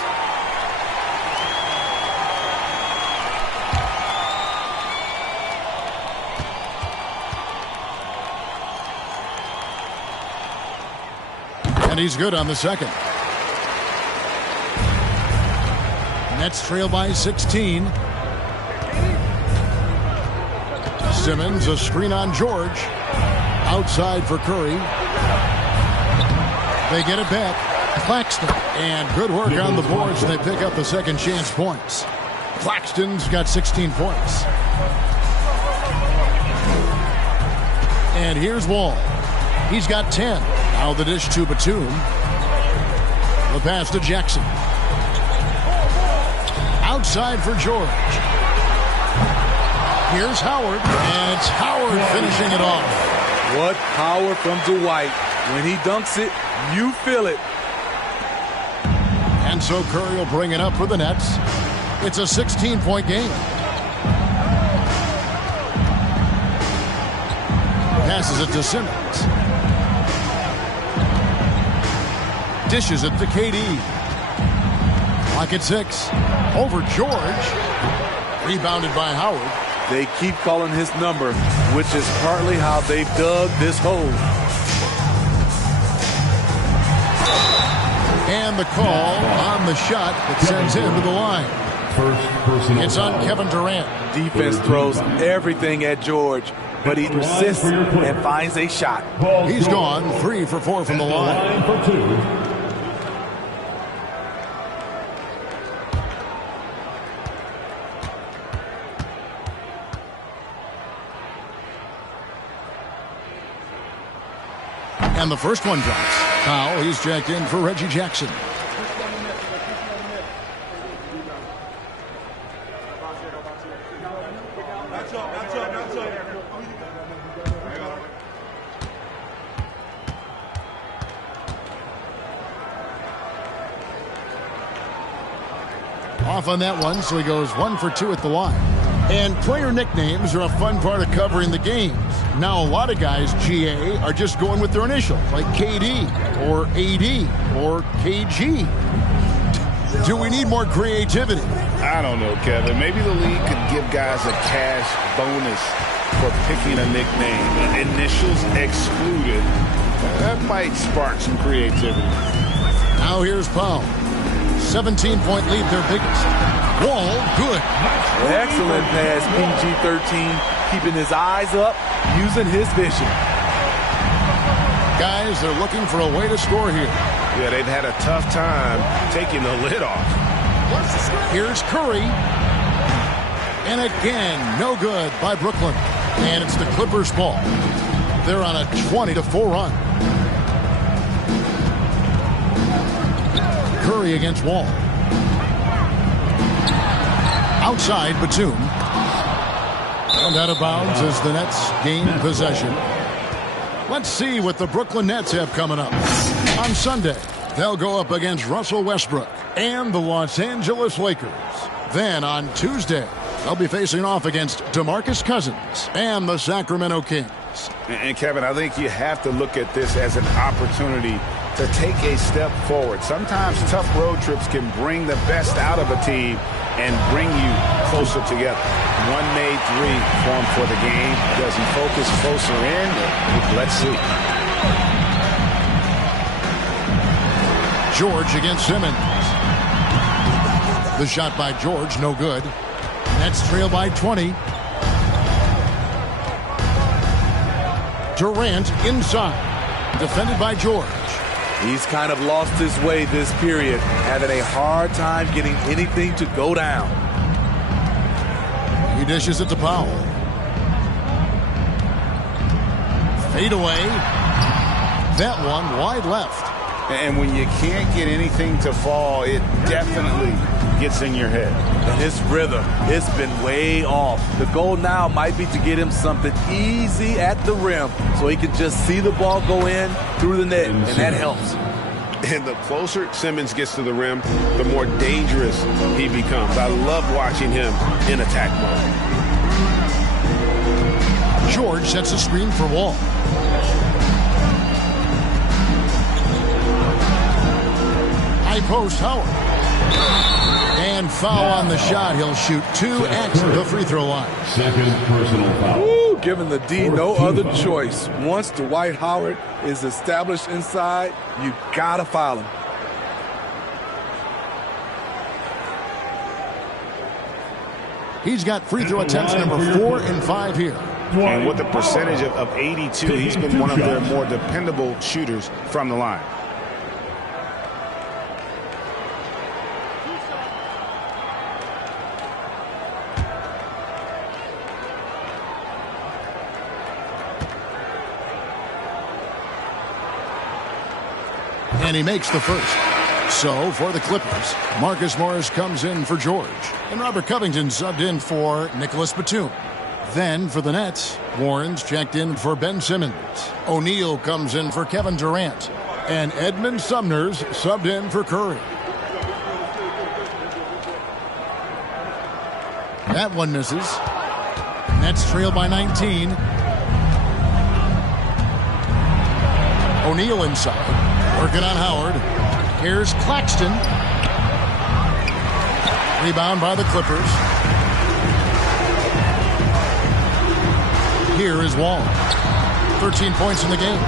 And he's good on the second. Nets trail by 16. Simmons, a screen on George. Outside for Curry. They get it back. Claxton. And good work on the boards, and they pick up the second chance points. Claxton's got 16 points. And here's Wall. He's got 10. Now the dish to Batum. The pass to Jackson. Outside for George. Here's Howard, and it's Howard finishing it off. What power from Dwight. When he dunks it, you feel it. And so Curry will bring it up for the Nets. It's a 16-point game. Passes it to Simmons. Dishes it to KD. Clock at 6. Over George. Rebounded by Howard. They keep calling his number, which is partly how they've dug this hole. And the call on the shot that sends him to the line. It's on Kevin Durant. Defense throws everything at George, but he persists and finds a shot. He's gone 3 for 4 from the line. And the first one drops. Now he's checked in for Reggie Jackson. Off on that one, so he goes 1 for 2 at the line. And player nicknames are a fun part of covering the games. Now, a lot of guys, GA, are just going with their initials, like KD or AD or KG. Do we need more creativity? I don't know, Kevin. Maybe the league could give guys a cash bonus for picking a nickname. Initials excluded. That might spark some creativity. Now here's Powell. 17-point lead, their biggest. Wall, good. Excellent pass, PG-13, keeping his eyes up, using his vision. Guys, they're looking for a way to score here. Yeah, they've had a tough time taking the lid off. Here's Curry. And again, no good by Brooklyn. And it's the Clippers' ball. They're on a 20-4 run. Curry against Wall. Outside, Batum. And out of bounds as the Nets gain possession. Let's see what the Brooklyn Nets have coming up. On Sunday, they'll go up against Russell Westbrook and the Los Angeles Lakers. Then on Tuesday, they'll be facing off against DeMarcus Cousins and the Sacramento Kings. And Kevin, I think you have to look at this as an opportunity to take a step forward. Sometimes tough road trips can bring the best out of a team and bring you closer together. One made 3 form for the game. Does he focus closer in? Let's see. George against Simmons. The shot by George, no good. Nets trail by 20. Durant inside. Defended by George. He's kind of lost his way this period, having a hard time getting anything to go down. He dishes it to Powell. Fade away. That one wide left. And when you can't get anything to fall, it definitely gets in your head. And his rhythm, it's been way off. The goal now might be to get him something easy at the rim so he can just see the ball go in through the net, and that helps. And the closer Simmons gets to the rim, the more dangerous he becomes. I love watching him in attack mode. George sets a screen for Wall. High post, Howard. And foul on the shot. He'll shoot 2 at the free throw line. Second personal foul. Woo, giving the D no other choice. Once Dwight Howard is established inside, you gotta foul him. He's got free throw attempts number 4 and 5 here. And with a percentage of 82, he's been one of their more dependable shooters from the line. And he makes the first. So, for the Clippers, Marcus Morris comes in for George. And Robert Covington subbed in for Nicholas Batum. Then, for the Nets, Warren's checked in for Ben Simmons. O'Neal comes in for Kevin Durant. And Edmund Sumner's subbed in for Curry. That one misses. Nets trail by 19. O'Neal inside. Working on Howard. Here's Claxton. Rebound by the Clippers. Here is Wall. 13 points in the game.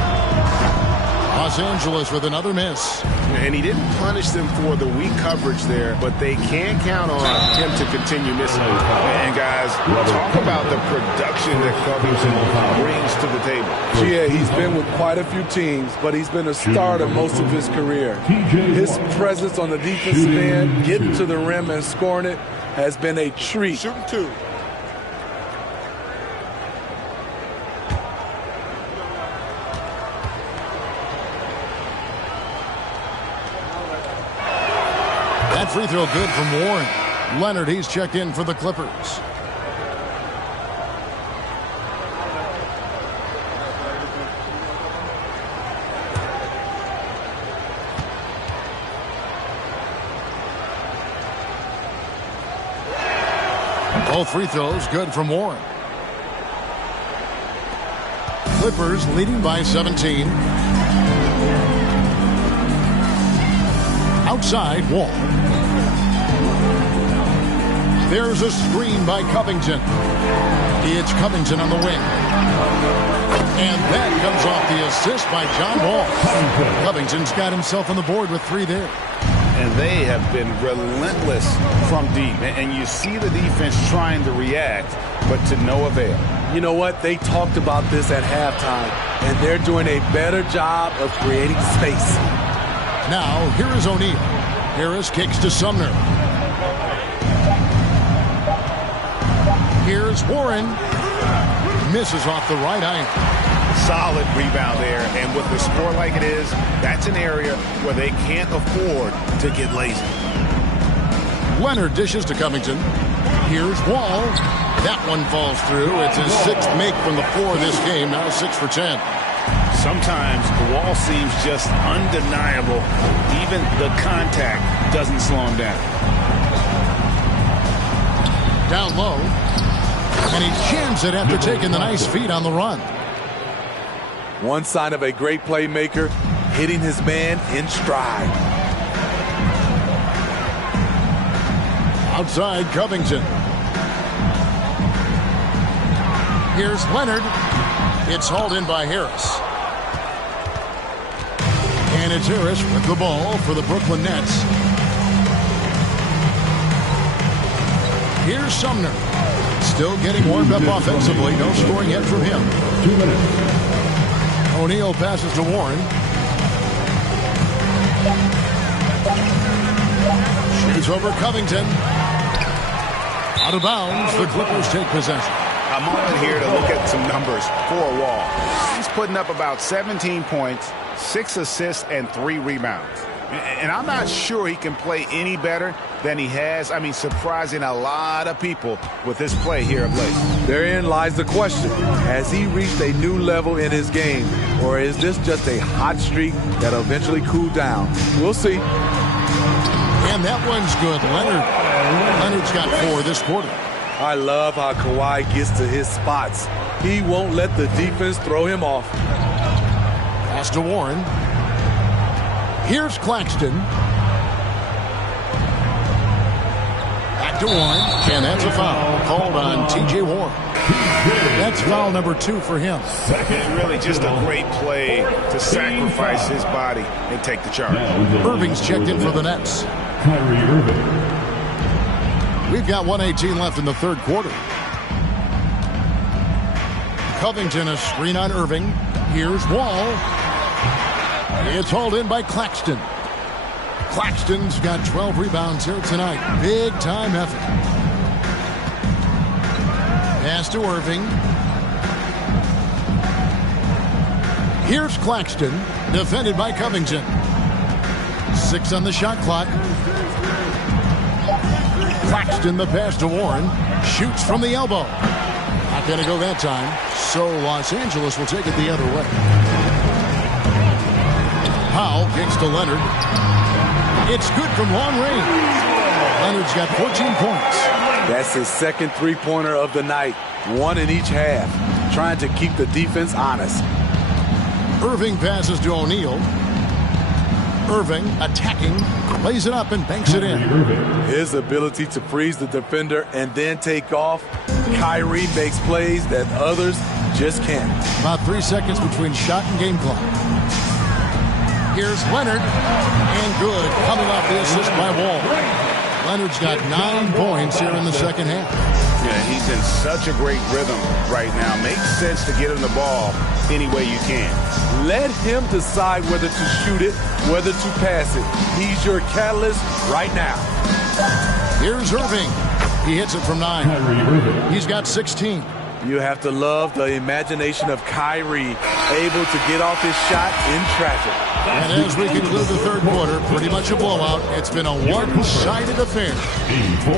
Los Angeles with another miss. And he didn't punish them for the weak coverage there, but they can't count on him to continue missing. And guys, talk about the production that Covington brings to the table. Yeah, he's been with quite a few teams, but he's been a starter most of his career. His presence on the defensive end, getting to the rim and scoring it, has been a treat. Shooting 2. That free throw good from Warren. Leonard, he's checked in for the Clippers. Both free throws good from Warren. Clippers leading by 17. Outside, Wall. There's a screen by Covington. It's Covington on the wing. And that comes off the assist by John Wall. Covington's got himself on the board with 3 there. And they have been relentless from deep. And you see the defense trying to react, but to no avail. You know what? They talked about this at halftime, and they're doing a better job of creating space. Now, here is O'Neal. Harris kicks to Sumner. Here's Warren. Misses off the right iron. Solid rebound there, and with the score like it is, that's an area where they can't afford to get lazy. Leonard dishes to Covington. Here's Wall. That one falls through. It's his 6th make from the floor this game, now 6 for 10. Sometimes the Wall seems just undeniable. Even the contact doesn't slow him down. Down low. And he jams it after taking the nice feed on the run. One sign of a great playmaker, hitting his man in stride. Outside, Covington. Here's Leonard. It's hauled in by Harris. And it's Harris with the ball for the Brooklyn Nets. Here's Sumner. Still getting warmed up offensively. No scoring yet from him. 2 minutes. O'Neal passes to Warren. Shoots over Covington. Out of bounds. The Clippers take possession. A moment here to look at some numbers for Wall. He's putting up about 17 points, 6 assists, and 3 rebounds. And I'm not sure he can play any better than he has. I mean, surprising a lot of people with his play here of late. Therein lies the question. Has he reached a new level in his game, or is this just a hot streak that'll eventually cool down? We'll see. And that one's good. Leonard's got 4 this quarter. I love how Kawhi gets to his spots. He won't let the defense throw him off. Pass to Warren. Here's Claxton. Back to Warren. And that's a foul called on T.J. Warren. That's foul number 2 for him. It's really just a great play to sacrifice his body and take the charge. Irving's checked in for the Nets. Kyrie Irving. We've got 1:18 left in the 3rd quarter. Covington, a screen on Irving. Here's Wall. It's hauled in by Claxton. Claxton's got 12 rebounds here tonight. Big time effort. Pass to Irving. Here's Claxton, defended by Covington. 6 on the shot clock. Claxton, the pass to Warren. Shoots from the elbow. Not going to go that time. So Los Angeles will take it the other way. Powell kicks to Leonard. It's good from long range. Leonard's got 14 points. That's his 2nd three-pointer of the night. 1 in each half. Trying to keep the defense honest. Irving passes to O'Neal. Irving attacking, lays it up and banks it in. His ability to freeze the defender and then take off. Kyrie makes plays that others just can't. About 3 seconds between shot and game clock. Here's Leonard, and good, coming off the assist by Wall. Leonard's got 9 points here in the second half. Yeah, he's in such a great rhythm right now. Makes sense to get him the ball any way you can. Let him decide whether to shoot it, whether to pass it. He's your catalyst right now. Here's Irving. He hits it from 9. He's got 16. You have to love the imagination of Kyrie, able to get off his shot in traffic. And as we conclude the third quarter, pretty much a blowout. It's been a one-sided affair.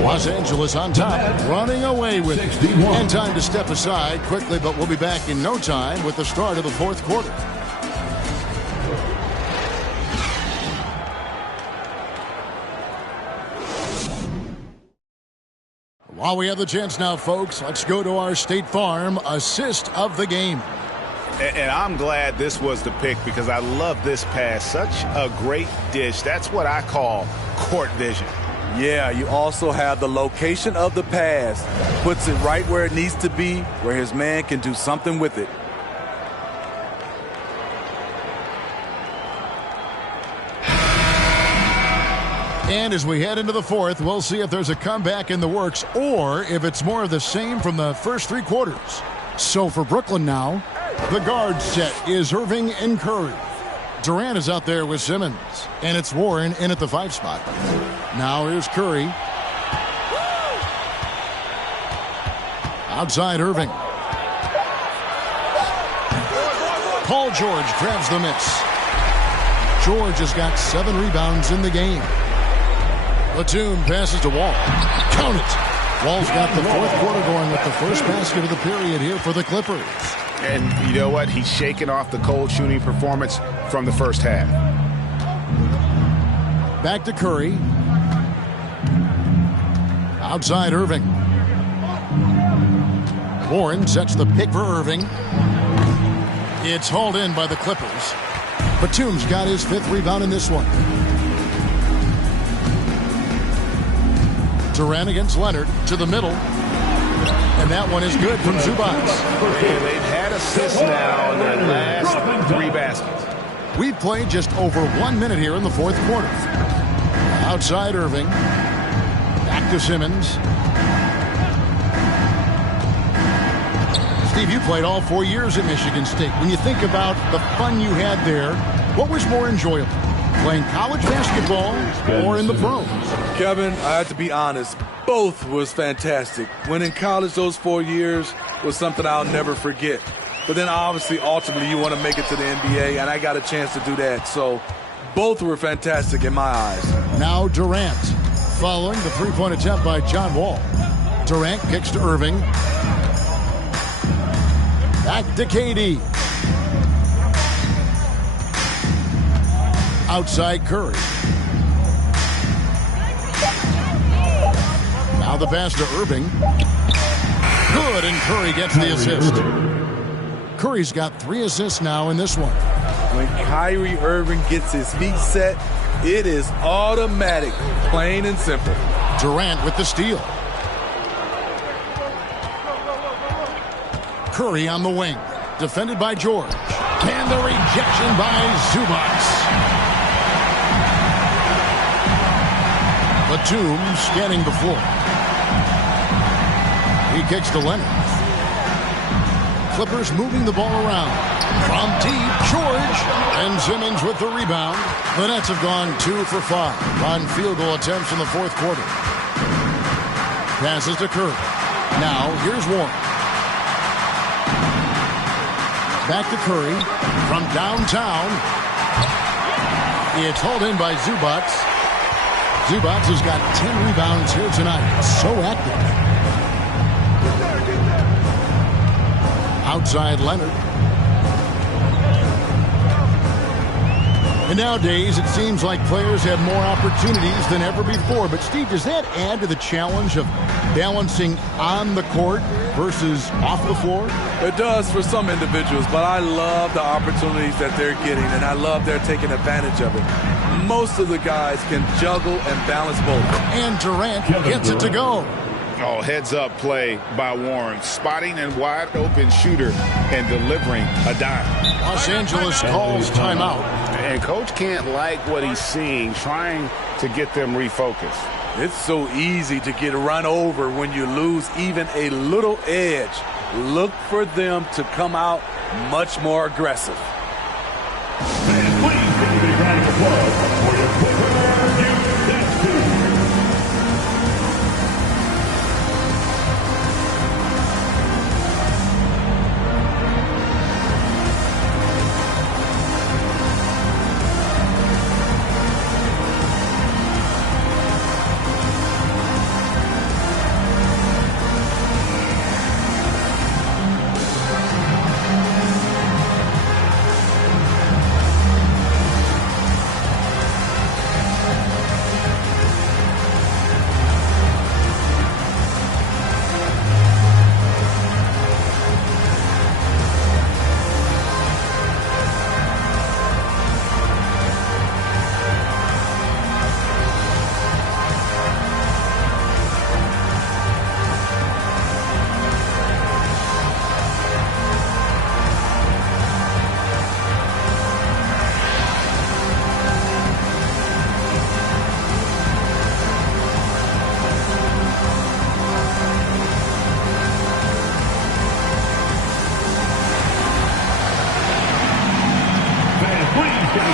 Los Angeles on top, running away with it. And time to step aside quickly, but we'll be back in no time with the start of the fourth quarter. While we have the chance now, folks, let's go to our State Farm assist of the game. And I'm glad this was the pick because I love this pass. Such a great dish. That's what I call court vision. Yeah, you also have the location of the pass. Puts it right where it needs to be, where his man can do something with it. And as we head into the fourth, we'll see if there's a comeback in the works or if it's more of the same from the first 3 quarters. So for Brooklyn now, the guard set is Irving and Curry. Durant is out there with Simmons, and it's Warren in at the 5 spot. Now here's Curry. Outside Irving. Paul George grabs the miss. George has got 7 rebounds in the game. Batum passes to Wall. Count it. Wall's got the fourth quarter going with the first basket of the period here for the Clippers. And you know what? He's shaking off the cold shooting performance from the first half. Back to Curry. Outside Irving. Warren sets the pick for Irving. It's hauled in by the Clippers. Batum's got his 5th rebound in this one. Durant against Leonard to the middle. And that one is good from Zubac. And they've had assists now in their last 3 baskets. We've played just over 1 minute here in the fourth quarter. Outside Irving. Back to Simmons. Steve, you played all 4 years at Michigan State. When you think about the fun you had there, what was more enjoyable? Playing college basketball or in the pros? Kevin, I have to be honest, both was fantastic. When in college, those 4 years was something I'll never forget. But then obviously, ultimately, you want to make it to the NBA, and I got a chance to do that. So both were fantastic in my eyes. Now Durant, following the 3-point attempt by John Wall. Durant kicks to Irving. Back to KD. Outside Curry. Now the pass to Irving. Good, and Curry gets the assist. Curry's got 3 assists now in this one. When Kyrie Irving gets his feet set, it is automatic, plain and simple. Durant with the steal. Curry on the wing, defended by George. And the rejection by Zubac. Batum scanning the floor. He kicks to Leonard. Clippers moving the ball around. From deep, George. And Simmons with the rebound. The Nets have gone 2 for 5 on field goal attempts in the fourth quarter. Passes to Curry. Now, here's Warren. Back to Curry. From downtown. It's hauled in by Zubac. Zubac has got 10 rebounds here tonight. So active. Outside Leonard. And nowadays, it seems like players have more opportunities than ever before. But, Steve, does that add to the challenge of balancing on the court versus off the floor? It does for some individuals, but I love the opportunities that they're getting, and I love they're taking advantage of it. Most of the guys can juggle and balance both. And Durant gets it to go. Oh, heads-up play by Warren. Spotting a wide-open shooter and delivering a dime. Los Angeles calls timeout. And Coach can't like what he's seeing, trying to get them refocused. It's so easy to get run over when you lose even a little edge. Look for them to come out much more aggressive. And please give a big round of applause for your Clipper Houston.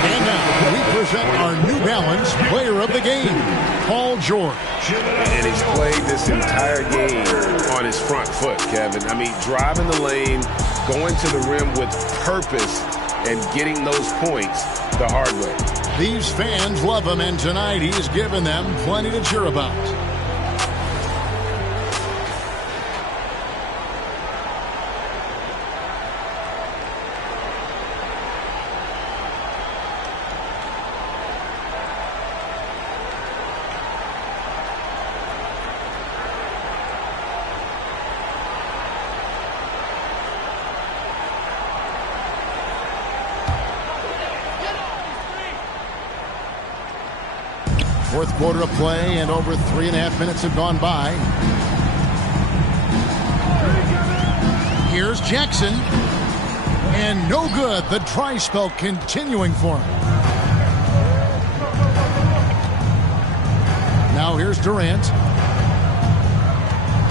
And now we present our New Balance Player of the Game, Paul George. And he's played this entire game on his front foot, Kevin. I mean, driving the lane, going to the rim with purpose, and getting those points the hard way. These fans love him, and tonight he's given them plenty to cheer about. Fourth quarter of play, and over 3.5 minutes have gone by. Here's Jackson. And no good. The dry spell continuing for him. Now here's Durant.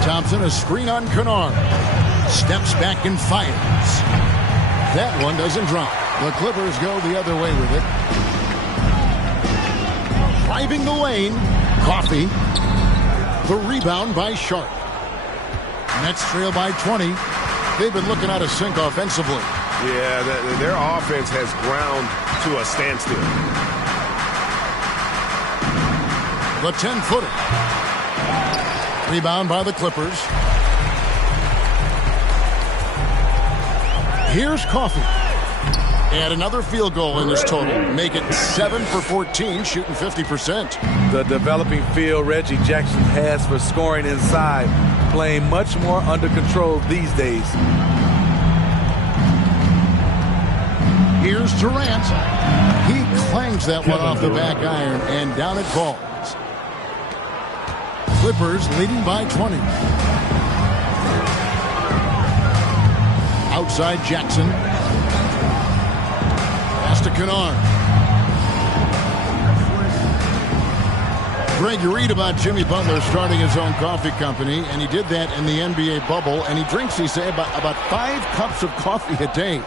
Thompson, a screen on Kennard. Steps back and fires. That one doesn't drop. The Clippers go the other way with it. Driving the lane, Coffey. The rebound by Sharp. Nets trail by 20. They've been looking out of sync offensively. Yeah, their offense has ground to a standstill. The 10-footer. Rebound by the Clippers. Here's Coffey. And another field goal in this total. Make it 7 for 14, shooting 50%. The developing feel Reggie Jackson has for scoring inside, playing much more under control these days. Here's Durant. He clangs that one off the back iron, and down it falls. Clippers leading by 20. Outside Jackson. Pass to Kennard. Greg, you read about Jimmy Butler starting his own coffee company, and he did that in the NBA bubble, and he drinks, he said, about 5 cups of coffee a day.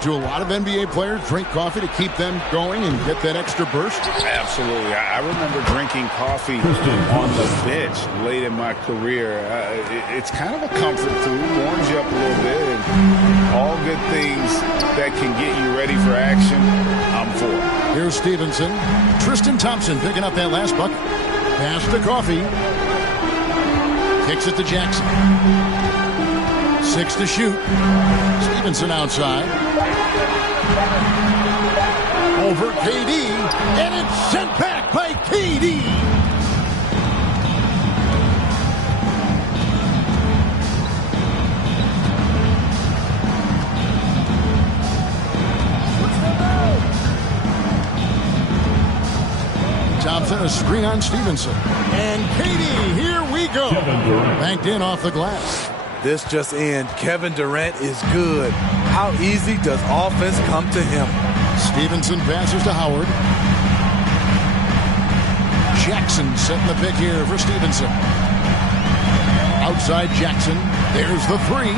Do a lot of NBA players drink coffee to keep them going and get that extra burst? Absolutely. I remember drinking coffee on the bench late in my career. It's kind of a comfort food, warms you up a little bit, and all good things that can get you ready for action, I'm for. Here's Stevenson. Tristan Thompson picking up that last bucket. Pass to Coffey. Kicks it to Jackson. 6 to shoot. Stevenson outside. Over KD. And it's sent back by KD. Throws in a screen on Stevenson. And KD, here we go. Banked in off the glass. This just in. Kevin Durant is good. How easy does offense come to him? Stevenson passes to Howard. Jackson setting the pick here for Stevenson. Outside Jackson. There's the three.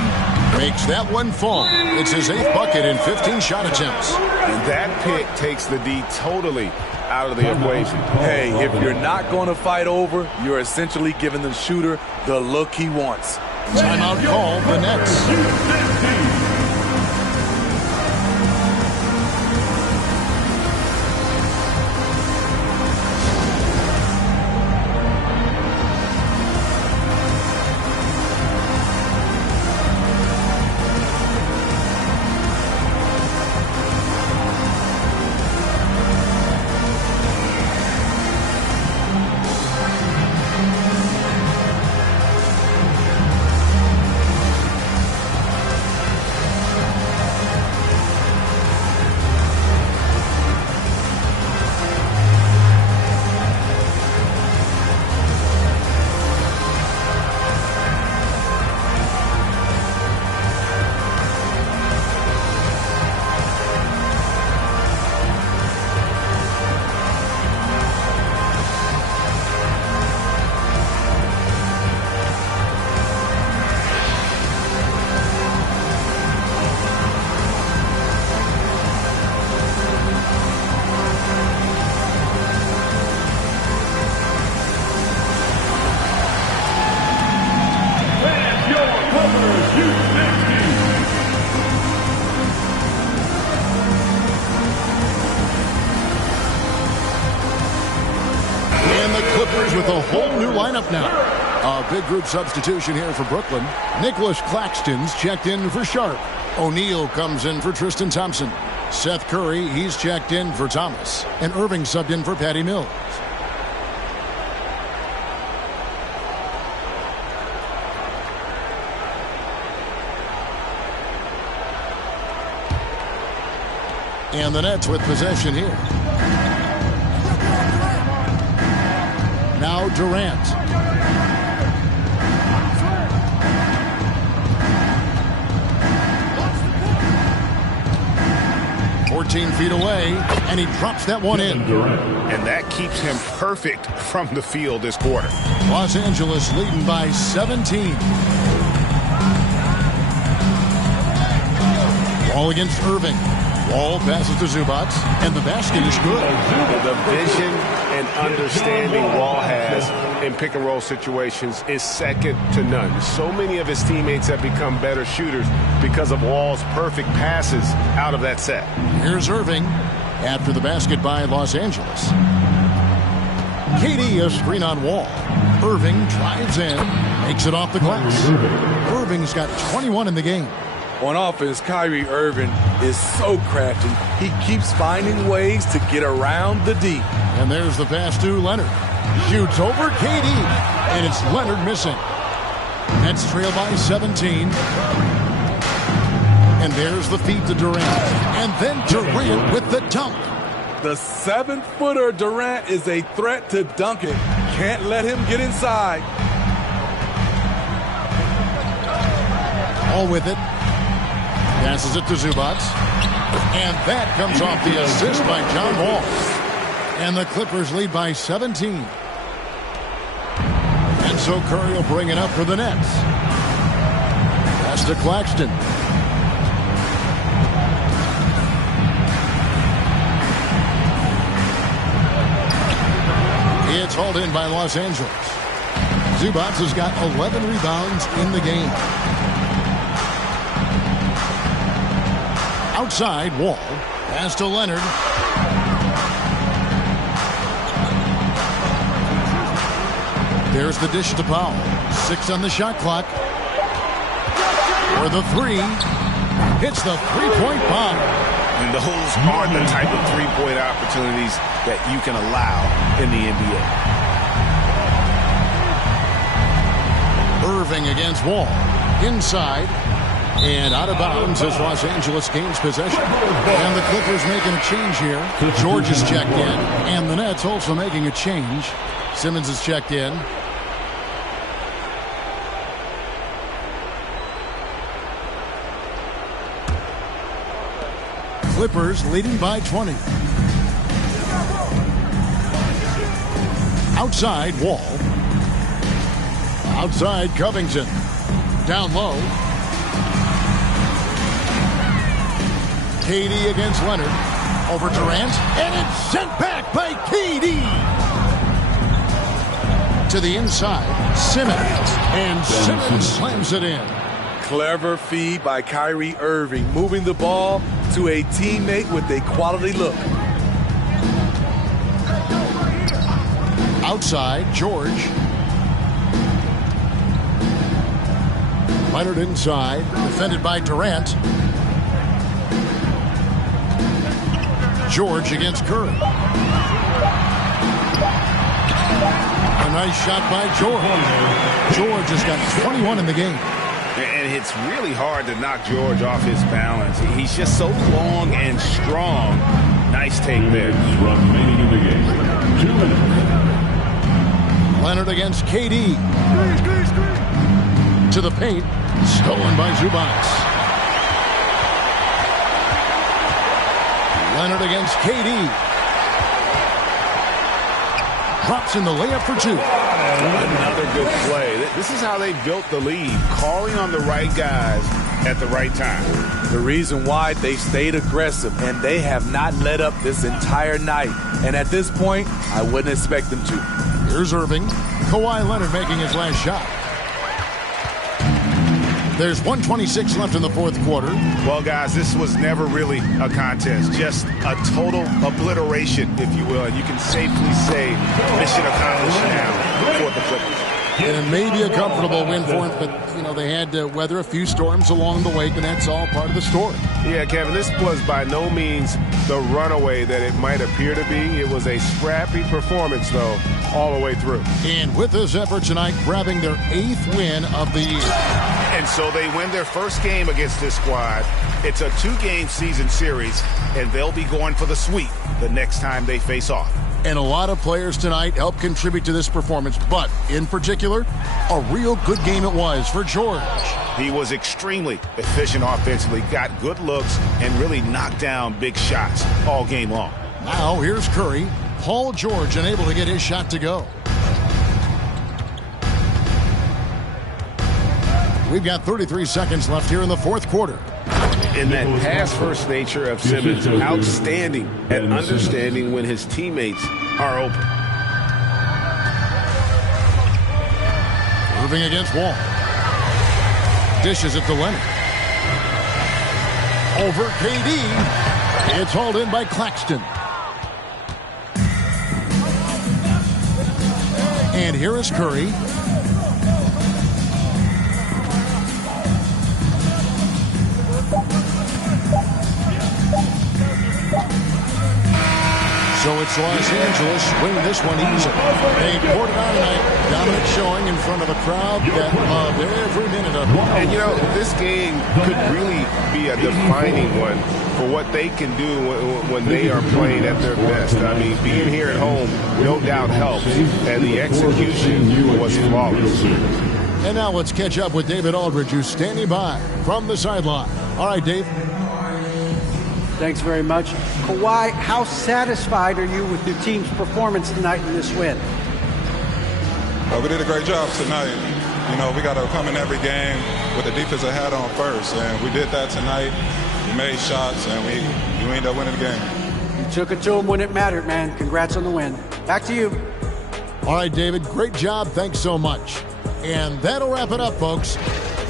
Makes that one fall. It's his 8th bucket in 15 shot attempts. And that pick takes the D totally out of the equation. Hey, if you're not going to fight over, you're essentially giving the shooter the look he wants. Timeout called the Nets. With a whole new lineup now. A big group substitution here for Brooklyn. Nicholas Claxton's checked in for Sharp. O'Neal comes in for Tristan Thompson. Seth Curry, he's checked in for Thomas. And Irving subbed in for Patty Mills. And the Nets with possession here. Now Durant. "14 feet away, and he drops that one in. And that keeps him perfect from the field this quarter. Los Angeles leading by 17. Wall against Irving. Wall passes to Zubac, and the basket is good. The vision and understanding Wall has in pick-and-roll situations is second to none. So many of his teammates have become better shooters because of Wall's perfect passes out of that set. Here's Irving after the basket by Los Angeles. KD, a screen on Wall. Irving drives in, makes it off the glass. Irving's got 21 in the game. On offense, Kyrie Irving is so crafty. He keeps finding ways to get around the D. And there's the pass to Leonard. Shoots over KD, and it's Leonard missing. Nets trail by 17. And there's the feed to Durant. And then Durant with the dunk. The 7-footer Durant is a threat to dunk it. Can't let him get inside. All with it. Passes it to Zubac. And that comes off the assist by John Wall. And the Clippers lead by 17. And so Curry will bring it up for the Nets. Pass to Claxton. It's hauled in by Los Angeles. Zubac has got 11 rebounds in the game. Outside, Wall. Pass to Leonard. There's the dish to Powell. 6 on the shot clock. For the three. Hits the three-point bomb. And those aren't the type of three-point opportunities that you can allow in the NBA. Irving against Wall. Inside. And out of bounds as Los Angeles gains possession. And the Clippers making a change here. George is checked in. And the Nets also making a change. Simmons is checked in. Clippers leading by 20. Outside, Wall. Outside, Covington. Down low. KD against Leonard. Over Durant. And it's sent back by KD. To the inside, Simmons. And Simmons slams it in. Clever feed by Kyrie Irving, moving the ball to a teammate with a quality look. Outside, George. Leonard inside, defended by Durant. George against Curry. A nice shot by George. George has got 21 in the game. And it's really hard to knock George off his balance. He's just so long and strong. Nice take there. Remaining in the game. 2 minutes. Leonard against KD. To the paint. Stolen by Zubac. Leonard against KD. Drops in the layup for 2. Another good play. This is how they built the lead, calling on the right guys at the right time. The reason why they stayed aggressive, and they have not let up this entire night. And at this point, I wouldn't expect them to. Here's Irving. Kawhi Leonard making his last shot. There's 1:26 left in the fourth quarter. Well, guys, this was never really a contest. Just a total obliteration, if you will. And you can safely say mission accomplished now for the Clippers. And it may be a comfortable win for them, but, you know, they had to weather a few storms along the way, and that's all part of the story. Yeah, Kevin, this was by no means the runaway that it might appear to be. It was a scrappy performance, though, all the way through. And with this effort tonight, grabbing their 8th win of the year. And so they win their first game against this squad. It's a 2-game season series, and they'll be going for the sweep the next time they face off. And a lot of players tonight helped contribute to this performance, but in particular, a real good game it was for George. He was extremely efficient offensively, got good looks, and really knocked down big shots all game long. Now here's Curry. Paul George unable to get his shot to go. We've got 33 seconds left here in the fourth quarter. In that pass-first nature of Simmons, outstanding at understanding when his teammates are open. Irving against Wall. Dishes it to Leonard. Over KD. It's hauled in by Claxton. And here is Curry. So it's Los Angeles winning this one easily. They poured it on tonight. Dominant showing in front of a crowd that loved every minute of it. And, you know, this game could really be a defining one for what they can do when they are playing at their best. I mean, being here at home no doubt helps, and the execution was flawless. And now let's catch up with David Aldridge, who's standing by from the sideline. All right, Dave. Thanks very much. Kawhi, how satisfied are you with your team's performance tonight in this win? We did a great job tonight. You know, we got to come in every game with the defensive hat on first, and we did that tonight. We made shots, and we ended up winning the game. You took it to them when it mattered, man. Congrats on the win. Back to you. All right, David, great job. Thanks so much. And that'll wrap it up, folks.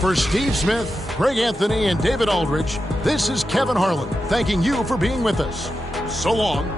For Steve Smith, Greg Anthony, and David Aldridge, this is Kevin Harlan thanking you for being with us. So long.